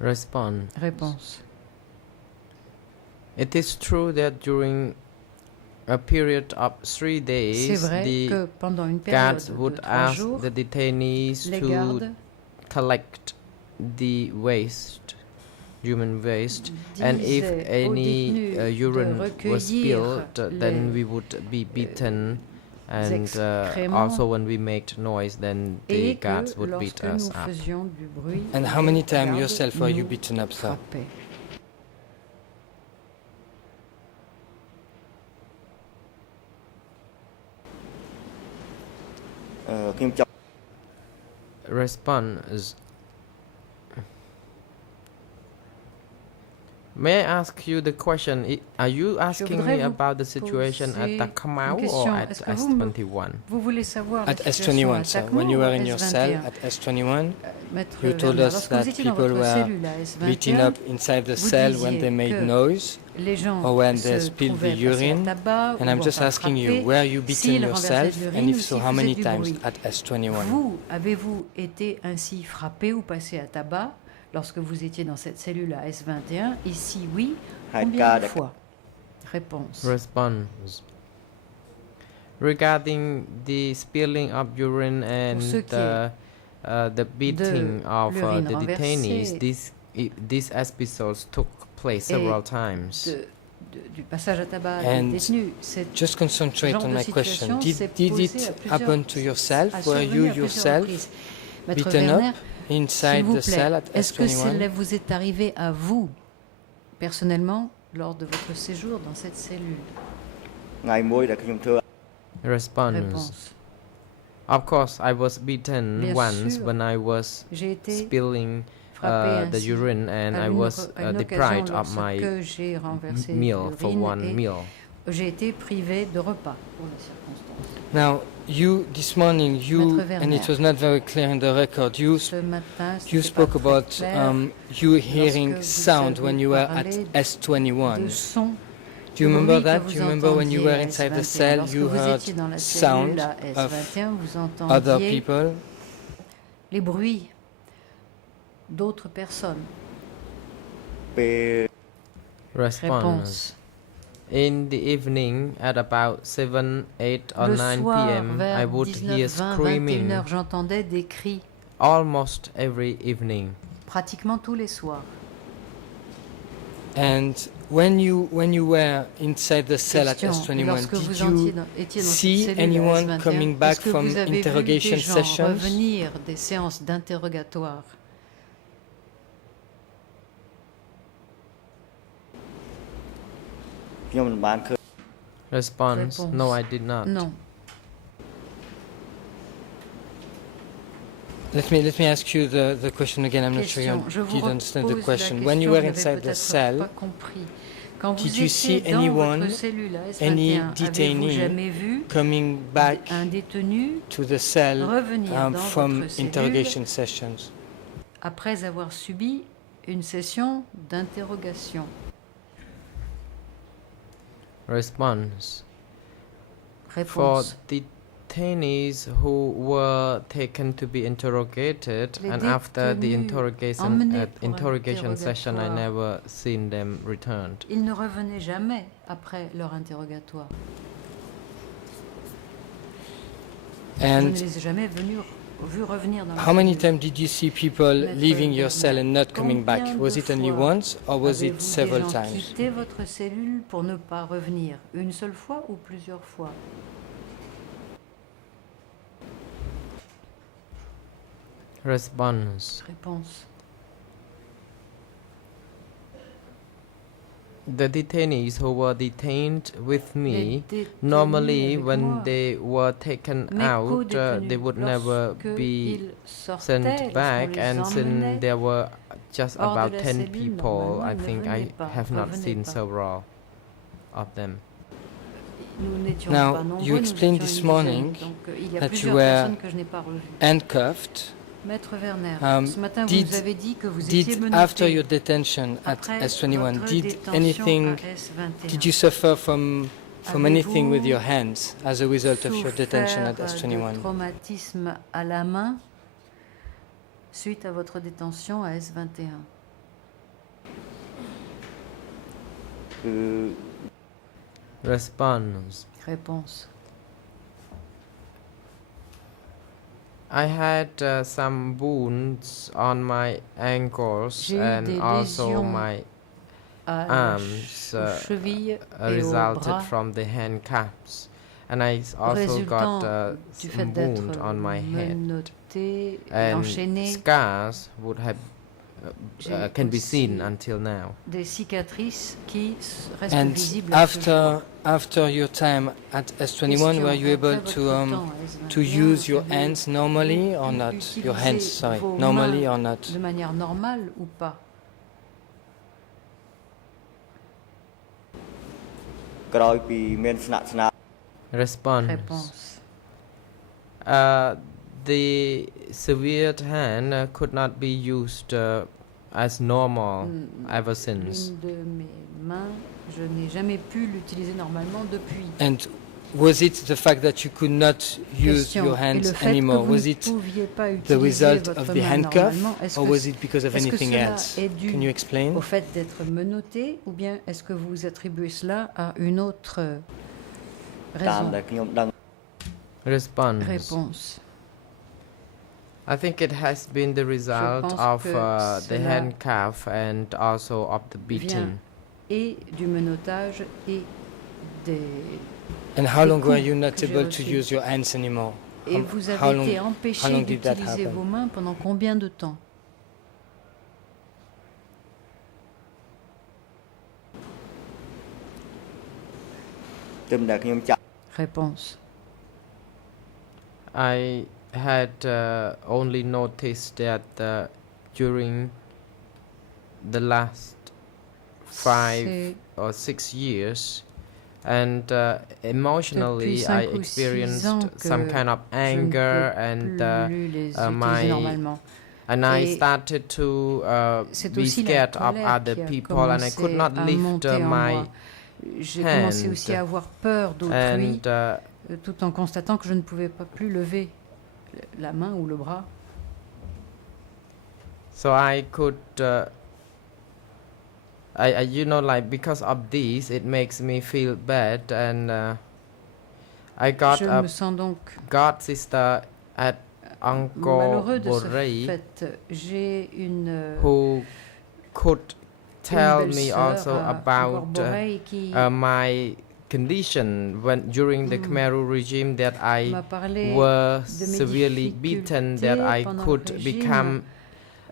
Response. Réponse. It is true that during a period of 3 C'est days, vrai the que pendant une période guards de would 3 ask jours, the detainees les to gardes collect the waste, human waste, and if disaient aux any détenus de urine was recueillir spilled, then les we would be beaten, and excréments, also when we made noise, then the et guards que would beat lorsque us nous up. faisions du bruit, And how many les times gardes yourself were you nous beaten up, sir? frappaient. Response. May I ask you the question? Are you asking voudrais me vous about the situation at poser Takmau une or question. at Est-ce que vous me- S21? Vous voulez savoir la At situation à S21, sir. Takmau When you ou were à in your cell S21? at S21, Maître you told Werner, us lorsque vous that étiez dans people votre were cellule à beaten S21, up inside the vous cell when disiez they made que noise, les gens or when they se spilled the trouvaient passer à urine. tabac And ou I'm just enfin asking you, frappés were you beaten s'ils renversaient yourself? de And l'urine if ou so, s'ils how many faisaient du times bruit. at S21? Vous, avez-vous été ainsi frappé ou passé à tabac lorsque vous étiez dans cette cellule à S21? Ici, oui. Combien de fois? Réponse. Response. Regarding the spilling of urine and ce qui the beating of l'urine the detainees, renversée these episodes took place et several times. Du passage à tabac des And détenus, c'est just concentrate genre on de my question. situation s'est Did posé à it plusieurs- happen to yourself? à Were survenir you à plusieurs yourself reprises. Maître beaten Werner, up inside s'il vous the cell plaît, at est-ce que cela S21? vous est arrivé à vous, personnellement, lors de votre séjour dans cette cellule? Response. Réponse. Of course, I was beaten Bien once sûr, when I was j'ai été spilling frappé the ainsi urine and à I une was à une deprived occasion of my lorsque j'ai renversé de meal for l'urine one et meal. j'ai été privé de repas pour les circonstances. Now, you this morning, you Maître Werner. and it was not very clear in the record. You Ce matin, you c'était pas spoke très about clair. you hearing vous sound when avez you were at parlé S21. de son. Do you de remember bruit que that? vous Do you remember when you were entendiez à inside the S21? cell, Lorsque you vous heard étiez dans la sound cellule à of S21, vous other entendiez people? les bruits d'autres personnes. Response. Réponse. In the evening, at about 7, 8 or Le 9 soir, p.m., I vers would 19, hear 20, screaming 21 heures, j'entendais des cris almost every evening. pratiquement tous les soirs. And when you were inside the cell at Question. Et S21, lorsque did vous you étiez dans see cette cellule à anyone S21, coming back est-ce que from vous avez vu interrogation des gens sessions? revenir des séances d'interrogatoire? Response. Réponse. No, I did not. Non. Let me ask you the question again. I'm not sure you Question. Je vous did understand the repose question. la When you question, were vous l'avez inside the peut-être cell, pas compris. Quand vous did you see étiez dans anyone, votre cellule à any S21, avez-vous detainee jamais vu coming back un détenu to the cell revenir dans from votre cellule interrogation sessions? après avoir subi une session d'interrogation? Response. For Réponse. detainees who were taken to be interrogated, Les and after the détenus emmenés pour interrogation session, I interrogatoire. never seen them returned. Ils ne revenaient jamais après leur interrogatoire. Je And ne les ai jamais vus revenir dans la how many cellule. times did you see people Maître leaving your Werner, cell and not coming back? combien Was de it only fois once or was it Avez-vous several des gens times? quitté votre cellule pour ne pas revenir? Une seule fois ou plusieurs fois? Response. Réponse. The detainees who were detained with me, Les détenus normally avec when moi, they were taken mes out, co-détenus, they would never lorsque be ils sortaient, sent lorsqu'on back, les and emmenait since there were just hors de about la 10 cellule, people, I normalement, ils ne think I venaient pas, have not revenaient seen pas. several of them. Nous n'étions Now, pas nombreux, you nous explained étions this une morning dizaine. Donc, il y a that plusieurs you were personnes que je n'ai pas revues. handcuffed. Maître Werner, Um, ce matin vous did- nous avez dit que vous étiez Did menotté. after your detention at Après S21, votre did détention anything? à S21, Did you suffer from anything with Avez-vous your hands as a result of your detention at souffert S21? de traumatisme à la main suite à votre détention à S21? Response. Réponse. I had some wounds on my ankles J'ai eu and des also lésions my à la arms aux chevilles et aux resulted bras, from the handcuffs, and I also got résultant du fait some d'être wound on my head, menotté, and enchaîné. scars would have J'ai can be seen aussi until now. des cicatrices qui restent And visibles à ce jour. after your time at S21, Question, were you able après to votre temps à to S21, use your avez-vous hands normally or not? Your hands, utilisé sorry, vos normally mains or not? de manière normale ou pas? Response. Réponse. The severed hand could not be used as normal ever since. L'une de mes mains, je n'ai jamais pu l'utiliser normalement depuis. And was it the fact that you could not use Question. your Et hands le fait anymore? que vous Was ne it pouviez pas the utiliser result votre of the main handcuff, normalement, est-ce or que was it because of est-ce que anything cela else? est dû Can you explain? au fait d'être menotté, ou bien est-ce que vous attribuez cela à une autre raison? Response. Réponse. I think it has been the result pense of que the cela handcuff and also of the beating. Et du menottage et des... And how des long were coups you not que j'ai able to reçus. use your hands anymore? Et How- vous how avez long- été how empêché long did that d'utiliser happen? vos mains pendant combien de temps? Réponse. I had only noticed that during the last 5 C'est or 6 years, and emotionally depuis I 5 ou 6 experienced ans some que kind of je ne anger peux and plus les utiliser normalement. I Et started to c'est be aussi la scared of colère other qui a people, and I could commencé not à lift monter en my moi. J'ai commencé aussi à hand. avoir peur d'autrui, And tout en constatant que je ne pouvais pas plus lever la main ou le bras. so I could I you know, like, because of this it makes me feel bad, and I got Je a me sens donc god sister at malheureux de ce Angkor fait. J'ai une who could tell me belle-sœur also à about Angkor qui my condition when during the Khmer Rouge regime, that I m'a parlé were de mes severely beaten, that difficultés I pendant le could régime. become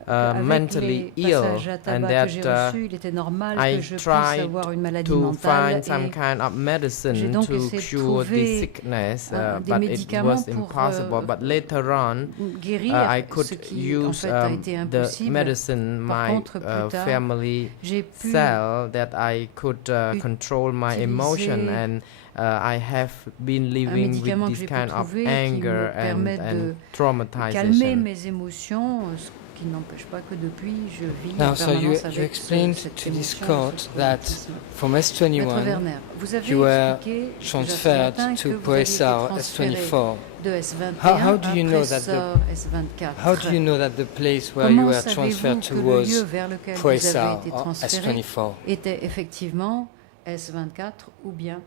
Avec mentally les ill, passages à and tabac que j'ai that reçus, il était normal I que je puisse tried avoir une maladie to mentale, find some et kind of j'ai medicine donc to essayé de cure the trouver sickness, des but it médicaments was pour impossible. But later on, guérir I ce could qui en use fait a été the impossible. medicine Par my contre, plus tard, family j'ai pu sell, that I could control my emotion, utiliser and I have been living with médicament que this j'ai pu kind of trouver qui anger me permet de calmer traumatization. mes émotions, ce qui n'empêche pas que depuis je vis Now, en so permanence you avec explained cette to this émotion, court ce that traumatisme. from Maître S21 Werner, vous avez you were expliqué déjà ce transferred matin que to vous aviez été Presar transféré S24. de S21 How do you à know that Presar S24. How do you know that the place where you Comment were savez-vous transferred que to le was lieu vers lequel vous avez Presar été or transféré S24? était effectivement S24 ou bien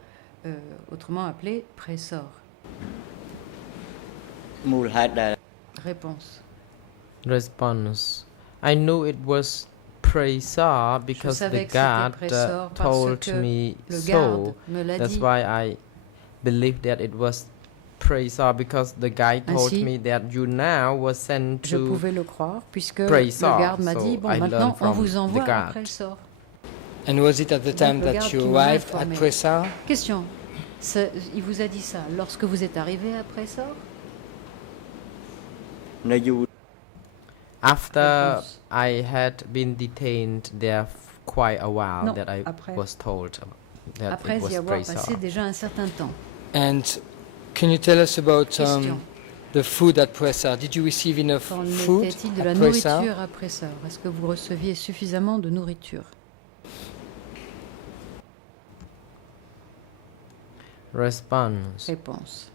autrement appelé Presor? Réponse. Response. I knew it was Presar Je because the savais que c'était guard Presor parce told que me le so. garde me l'a That's dit. why I believed that it was Presar, because the guy told Ainsi, me that you now was sent Je to pouvais le croire puisque Presor, le garde m'a so dit bon, I maintenant learned on from vous the envoie à guard. Presor. And was it at the time le that garde you qui nous a arrived at informés. Presar? Question. Il vous a dit ça lorsque vous êtes arrivé à Presor? After Réponse. I had been detained there quite a while, Non, that I après. was told that Après it y was avoir Presar. passé déjà un certain temps. And can you tell us about Question. the food at Presar? Did you receive enough Qu'en food était-il de at la Presar? nourriture à Presor? Est-ce que vous receviez suffisamment de nourriture? Response. Réponse.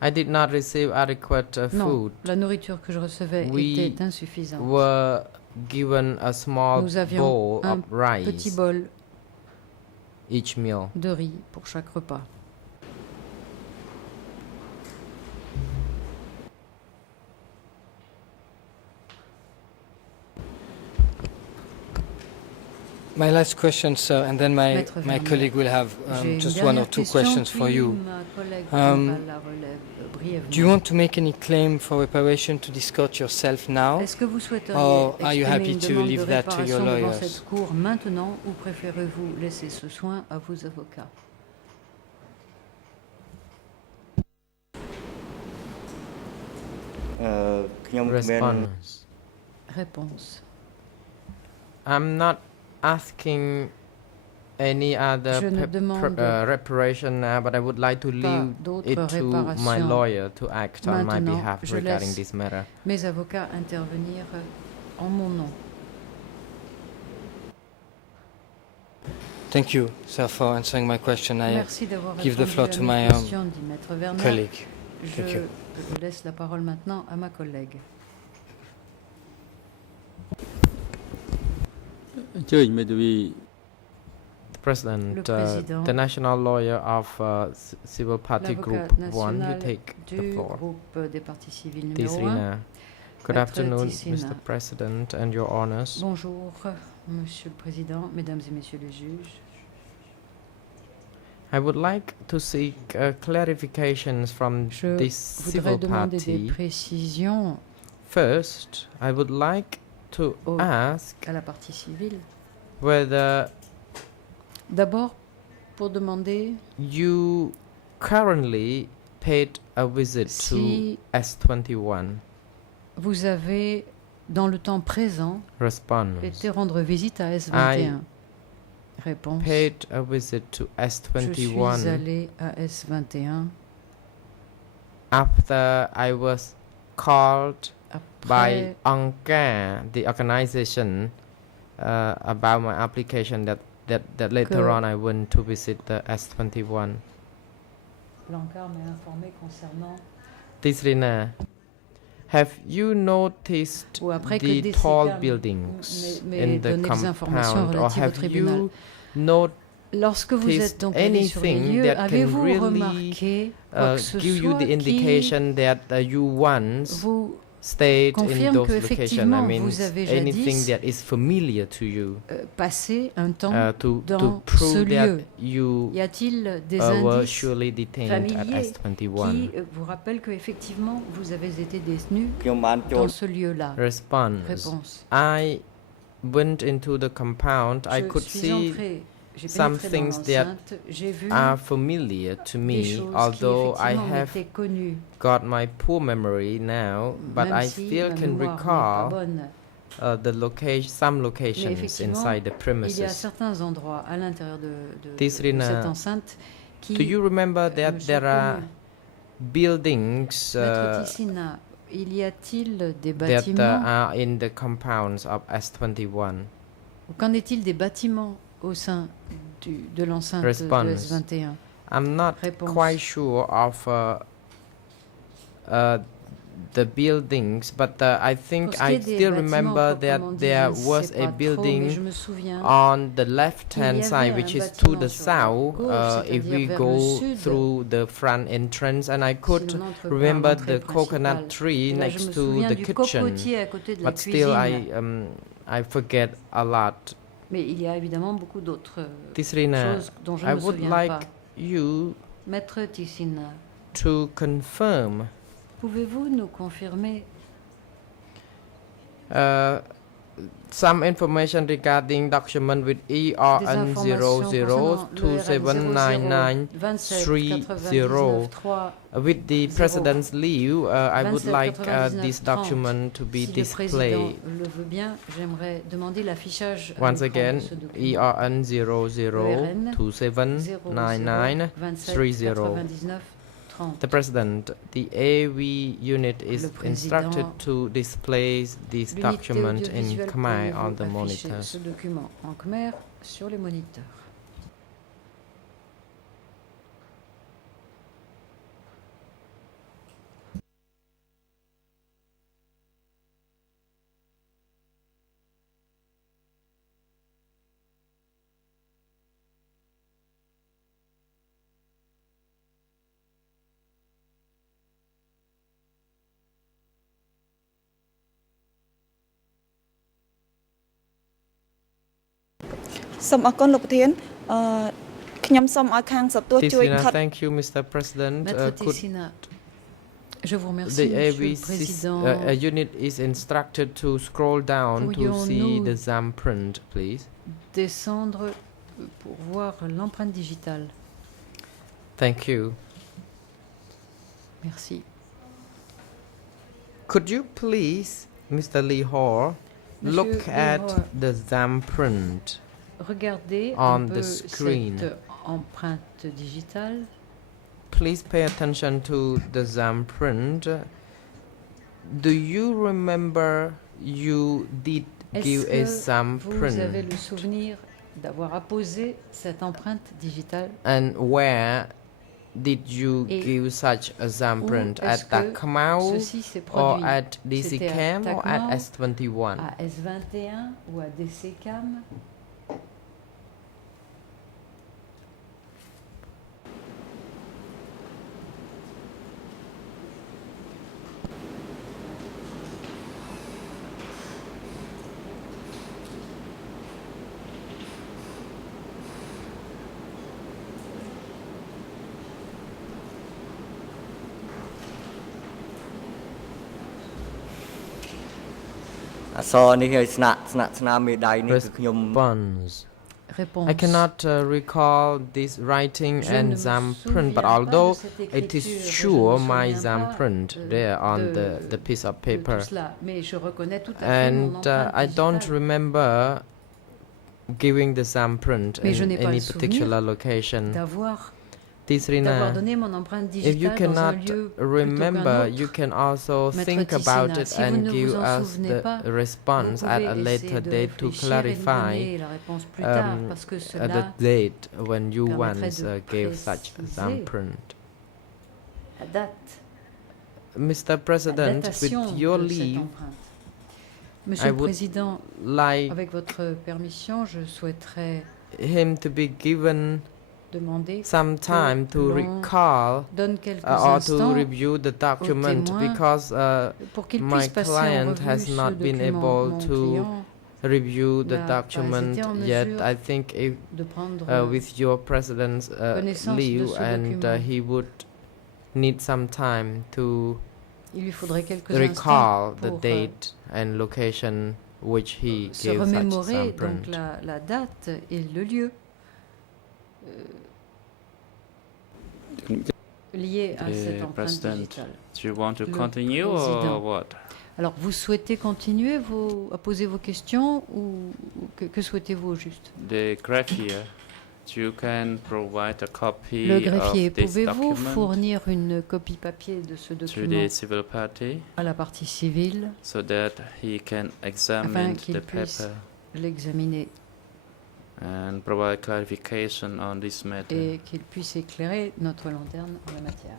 I did not receive adequate Non, food. la nourriture que je recevais We était insuffisante. Were given a small Nous avions bowl un of rice. petit bol each meal. de riz pour chaque repas. My last question, sir, and then my Maître Vernet. colleague will have J'ai une just one or dernière two question, questions for puis you. ma collègue prendra la relève brièvement. Do you want to make any claim for reparation to this court yourself now? Est-ce que vous souhaiteriez Or are you exprimer happy une to demande de leave that to your réparation devant lawyers? cette cour maintenant ou préférez-vous laisser ce soin à vos avocats? Response. Réponse. I'm not asking any other Je ne demande reparation now, but I would like to leave d'autres it to my réparations lawyer to act on my maintenant. behalf Je regarding laisse this matter. mes avocats intervenir en mon nom. Thank you, sir, for answering my question. I Merci d'avoir give the répondu floor à to mes my questions, dit Maître Vernet. colleague. Je Thank you. laisse la parole maintenant à ma collègue. អញ្ជើញមេធាវី The President, Le président, the national lawyer of Civil Party Group l'avocat 1, you national take the du floor. groupe des partis civils numéro 1. Tisrina. Good Maître afternoon, Tisrina. Mr. President and your honors. Bonjour, Monsieur le Président, Mesdames et Messieurs les juges. I would like to seek clarifications from Je this voudrais civil demander des party. précisions First, I would like to ask à la partie civile. whether D'abord, pour demander you currently paid a visit Si to S21. vous avez, dans le temps présent, Response. été rendre visite à S21. Réponse. Paid a visit to Je suis S21 allé à S21 after I was called by après Anka, the organization, about my application that later Que- on I went to visit the S21. l'ANCAR m'a informé concernant Tisrina, have you noticed ou après que the tall DCK buildings m'ait in the donné des informations compound, or relatives au have tribunal. you noticed Lorsque vous êtes donc allé sur les anything lieux, that can avez-vous really remarqué quoi que ce give you soit the qui indication that you once vous stayed in confirme those que locations? I effectivement mean, vous avez anything jadis that is familiar to you passé un temps to dans prove ce that lieu? you Y a-t-il des were indices surely detained at familiers S21? qui vous rappellent que effectivement vous avez été détenu dans ce lieu-là? Response. Réponse. I went into the compound. I Je could suis see entré, j'ai some pénétré dans things that l'enceinte, j'ai vu are familiar to des me, choses although qui I effectivement have m'étaient connues, got my poor memory now, but même I si still ma can mémoire n'est pas recall bonne. the location, some Mais locations effectivement, inside the il y a premises. certains endroits à l'intérieur de Tisrina, cette enceinte qui Do you remember that me sont there are connus. buildings Maître Tissina, il y a-t-il des that bâtiments are in the compounds of S21? Qu'en est-il des bâtiments au sein de l'enceinte de Response. S21? I'm not Réponse. quite sure of the buildings, but I think Pour ce qui I est des still bâtiments remember that proprement dit, there je ne sais was pas a trop, mais building je me souviens on the qu'il y left-hand avait side, un which is to bâtiment the sur la south. gauche, If c'est-à-dire we vers le go sud. through the front entrance, and I could Si l'on entre par remember l'entrée the coconut principale. tree Et là, je next me to souviens the du kitchen, cocotier à côté de la but still cuisine. I forget a lot. Mais il y a évidemment beaucoup d'autres Tisrina, choses dont je I ne me would souviens like pas. you Maître Tissina, to confirm pouvez-vous nous confirmer some information regarding document with des ERN informations concernant le RN 0279930. With the President's leave, I would like this 27 document to be Si le président displayed. le veut bien, j'aimerais demander l'affichage à Once l'écran again, de ce document. ERN 00279930. The President, the AV unit is Le président, instructed to display this L'unité document in audiovisuelle Khmer pourrait on the vous afficher monitors. ce document en Khmer sur les moniteurs. Tessina, thank you, Mr. President. Maître Could Tessina, je vous remercie, the Monsieur AV le Président. unit is instructed to scroll down to see the ZAM print, please. Descendre pour voir l'empreinte digitale. Thank you. Merci. Could you please, Mr. Lee Hor, look Monsieur at Lehor, the ZAM print regardez on un the peu screen? cette empreinte digitale. Please pay attention to the ZAM print. Do you remember you did give a Est-ce ZAM que vous avez print? le souvenir d'avoir apposé cette empreinte digitale? And where did you Et give such a ZAM où print? est-ce At que Takmau ceci s'est or produit? at C'était à DCCAM or at Takmau, S21? à S21 ou à DCCAM? Response. Réponse. I cannot recall this writing Je ne and me ZAM print, but souviens pas de although cette it is écriture, je sure ne me my souviens ZAM pas, print there on the piece of de paper, tout cela, mais je reconnais tout à fait mon and empreinte I don't digitale. remember giving the ZAM print Mais je in n'ai pas any le souvenir particular location. d'avoir Tisrina, donné mon empreinte if you digitale dans un cannot lieu remember, plutôt qu'un you autre. can also Maître think about Tessina, it si vous and ne give vous en us souvenez the pas, response vous at pouvez a later essayer de date to réfléchir et de me clarify donner la réponse plus tard, parce que at cela the date when you permettrait once de gave such a ZAM préciser print. la date, Mr. la President, datation with your de cette leave, empreinte. I Monsieur le would Président, like avec votre permission, je souhaiterais him to be given demander some time que to l'on recall donne quelques or to instants review the document témoin because pour qu'il my puisse passer en client revue has ce not been document. able Mon to client review the n'a pas document été en yet. mesure I think if, de prendre with your president's connaissance de leave, ce and document. he would need some time to Il lui faudrait quelques recall instants the pour date and location which he se gave such remémorer ZAM donc print. la date et le lieu lié à cette empreinte President, digitale. do you want to Le continue président. or what? Alors, vous souhaitez continuer à poser vos questions ou que souhaitez-vous au juste? The graphier, you can provide a copy Le greffier, of this pouvez-vous document fournir une copie papier de ce to document the civil party à la partie civile so that he can afin examine qu'il the puisse paper l'examiner and provide clarification on this matter? et qu'il puisse éclairer notre lanterne en la matière?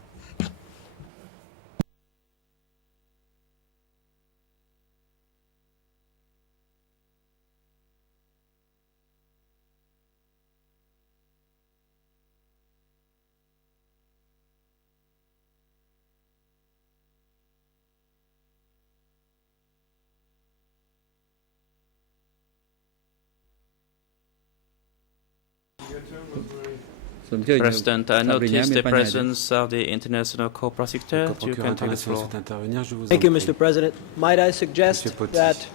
President, I noticed the presence of the international co-prosecutor. Le You procureur can take the international floor. souhaite intervenir, je vous en Thank you, prie. Mr. President. Might I suggest Monsieur Potti. that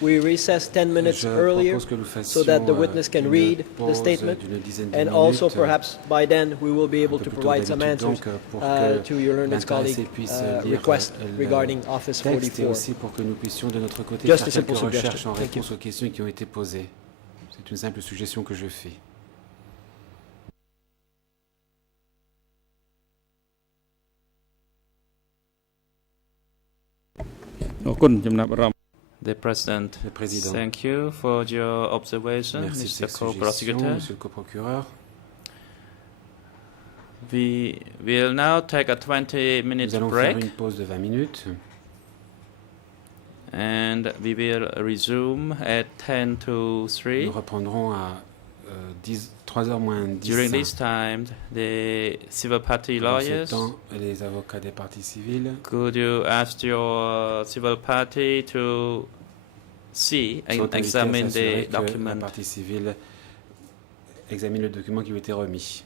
we recess 10 minutes Je earlier propose que nous so that the fassions, witness can une read the pause statement, d'une dizaine de and minutes, also perhaps by then we will be able un peu to plus tôt provide some d'habitude, answers donc, pour que to your learned l'intéressé colleague puisse lire request le regarding Office texte et 44. aussi pour que nous puissions de notre côté Just a faire simple quelques suggestion. recherches en Thank you. réponse aux questions qui ont été posées. C'est une simple suggestion que je fais. The President, Le Président. thank you for your observation, Merci de Mr. ces suggestions, Co-Prosecutor. Monsieur le coprocureur. We will now take a Nous 20-minute allons faire break une pause de 20 minutes and we will resume at 10 to 3. Nous reprendrons à 3h moins 10. During this time, the civil party Pendant ce lawyers, temps, les avocats des parties civiles could you ask your civil party to see sont and invités à examine s'assurer the que la document? partie civile examine le document qui vous était remis.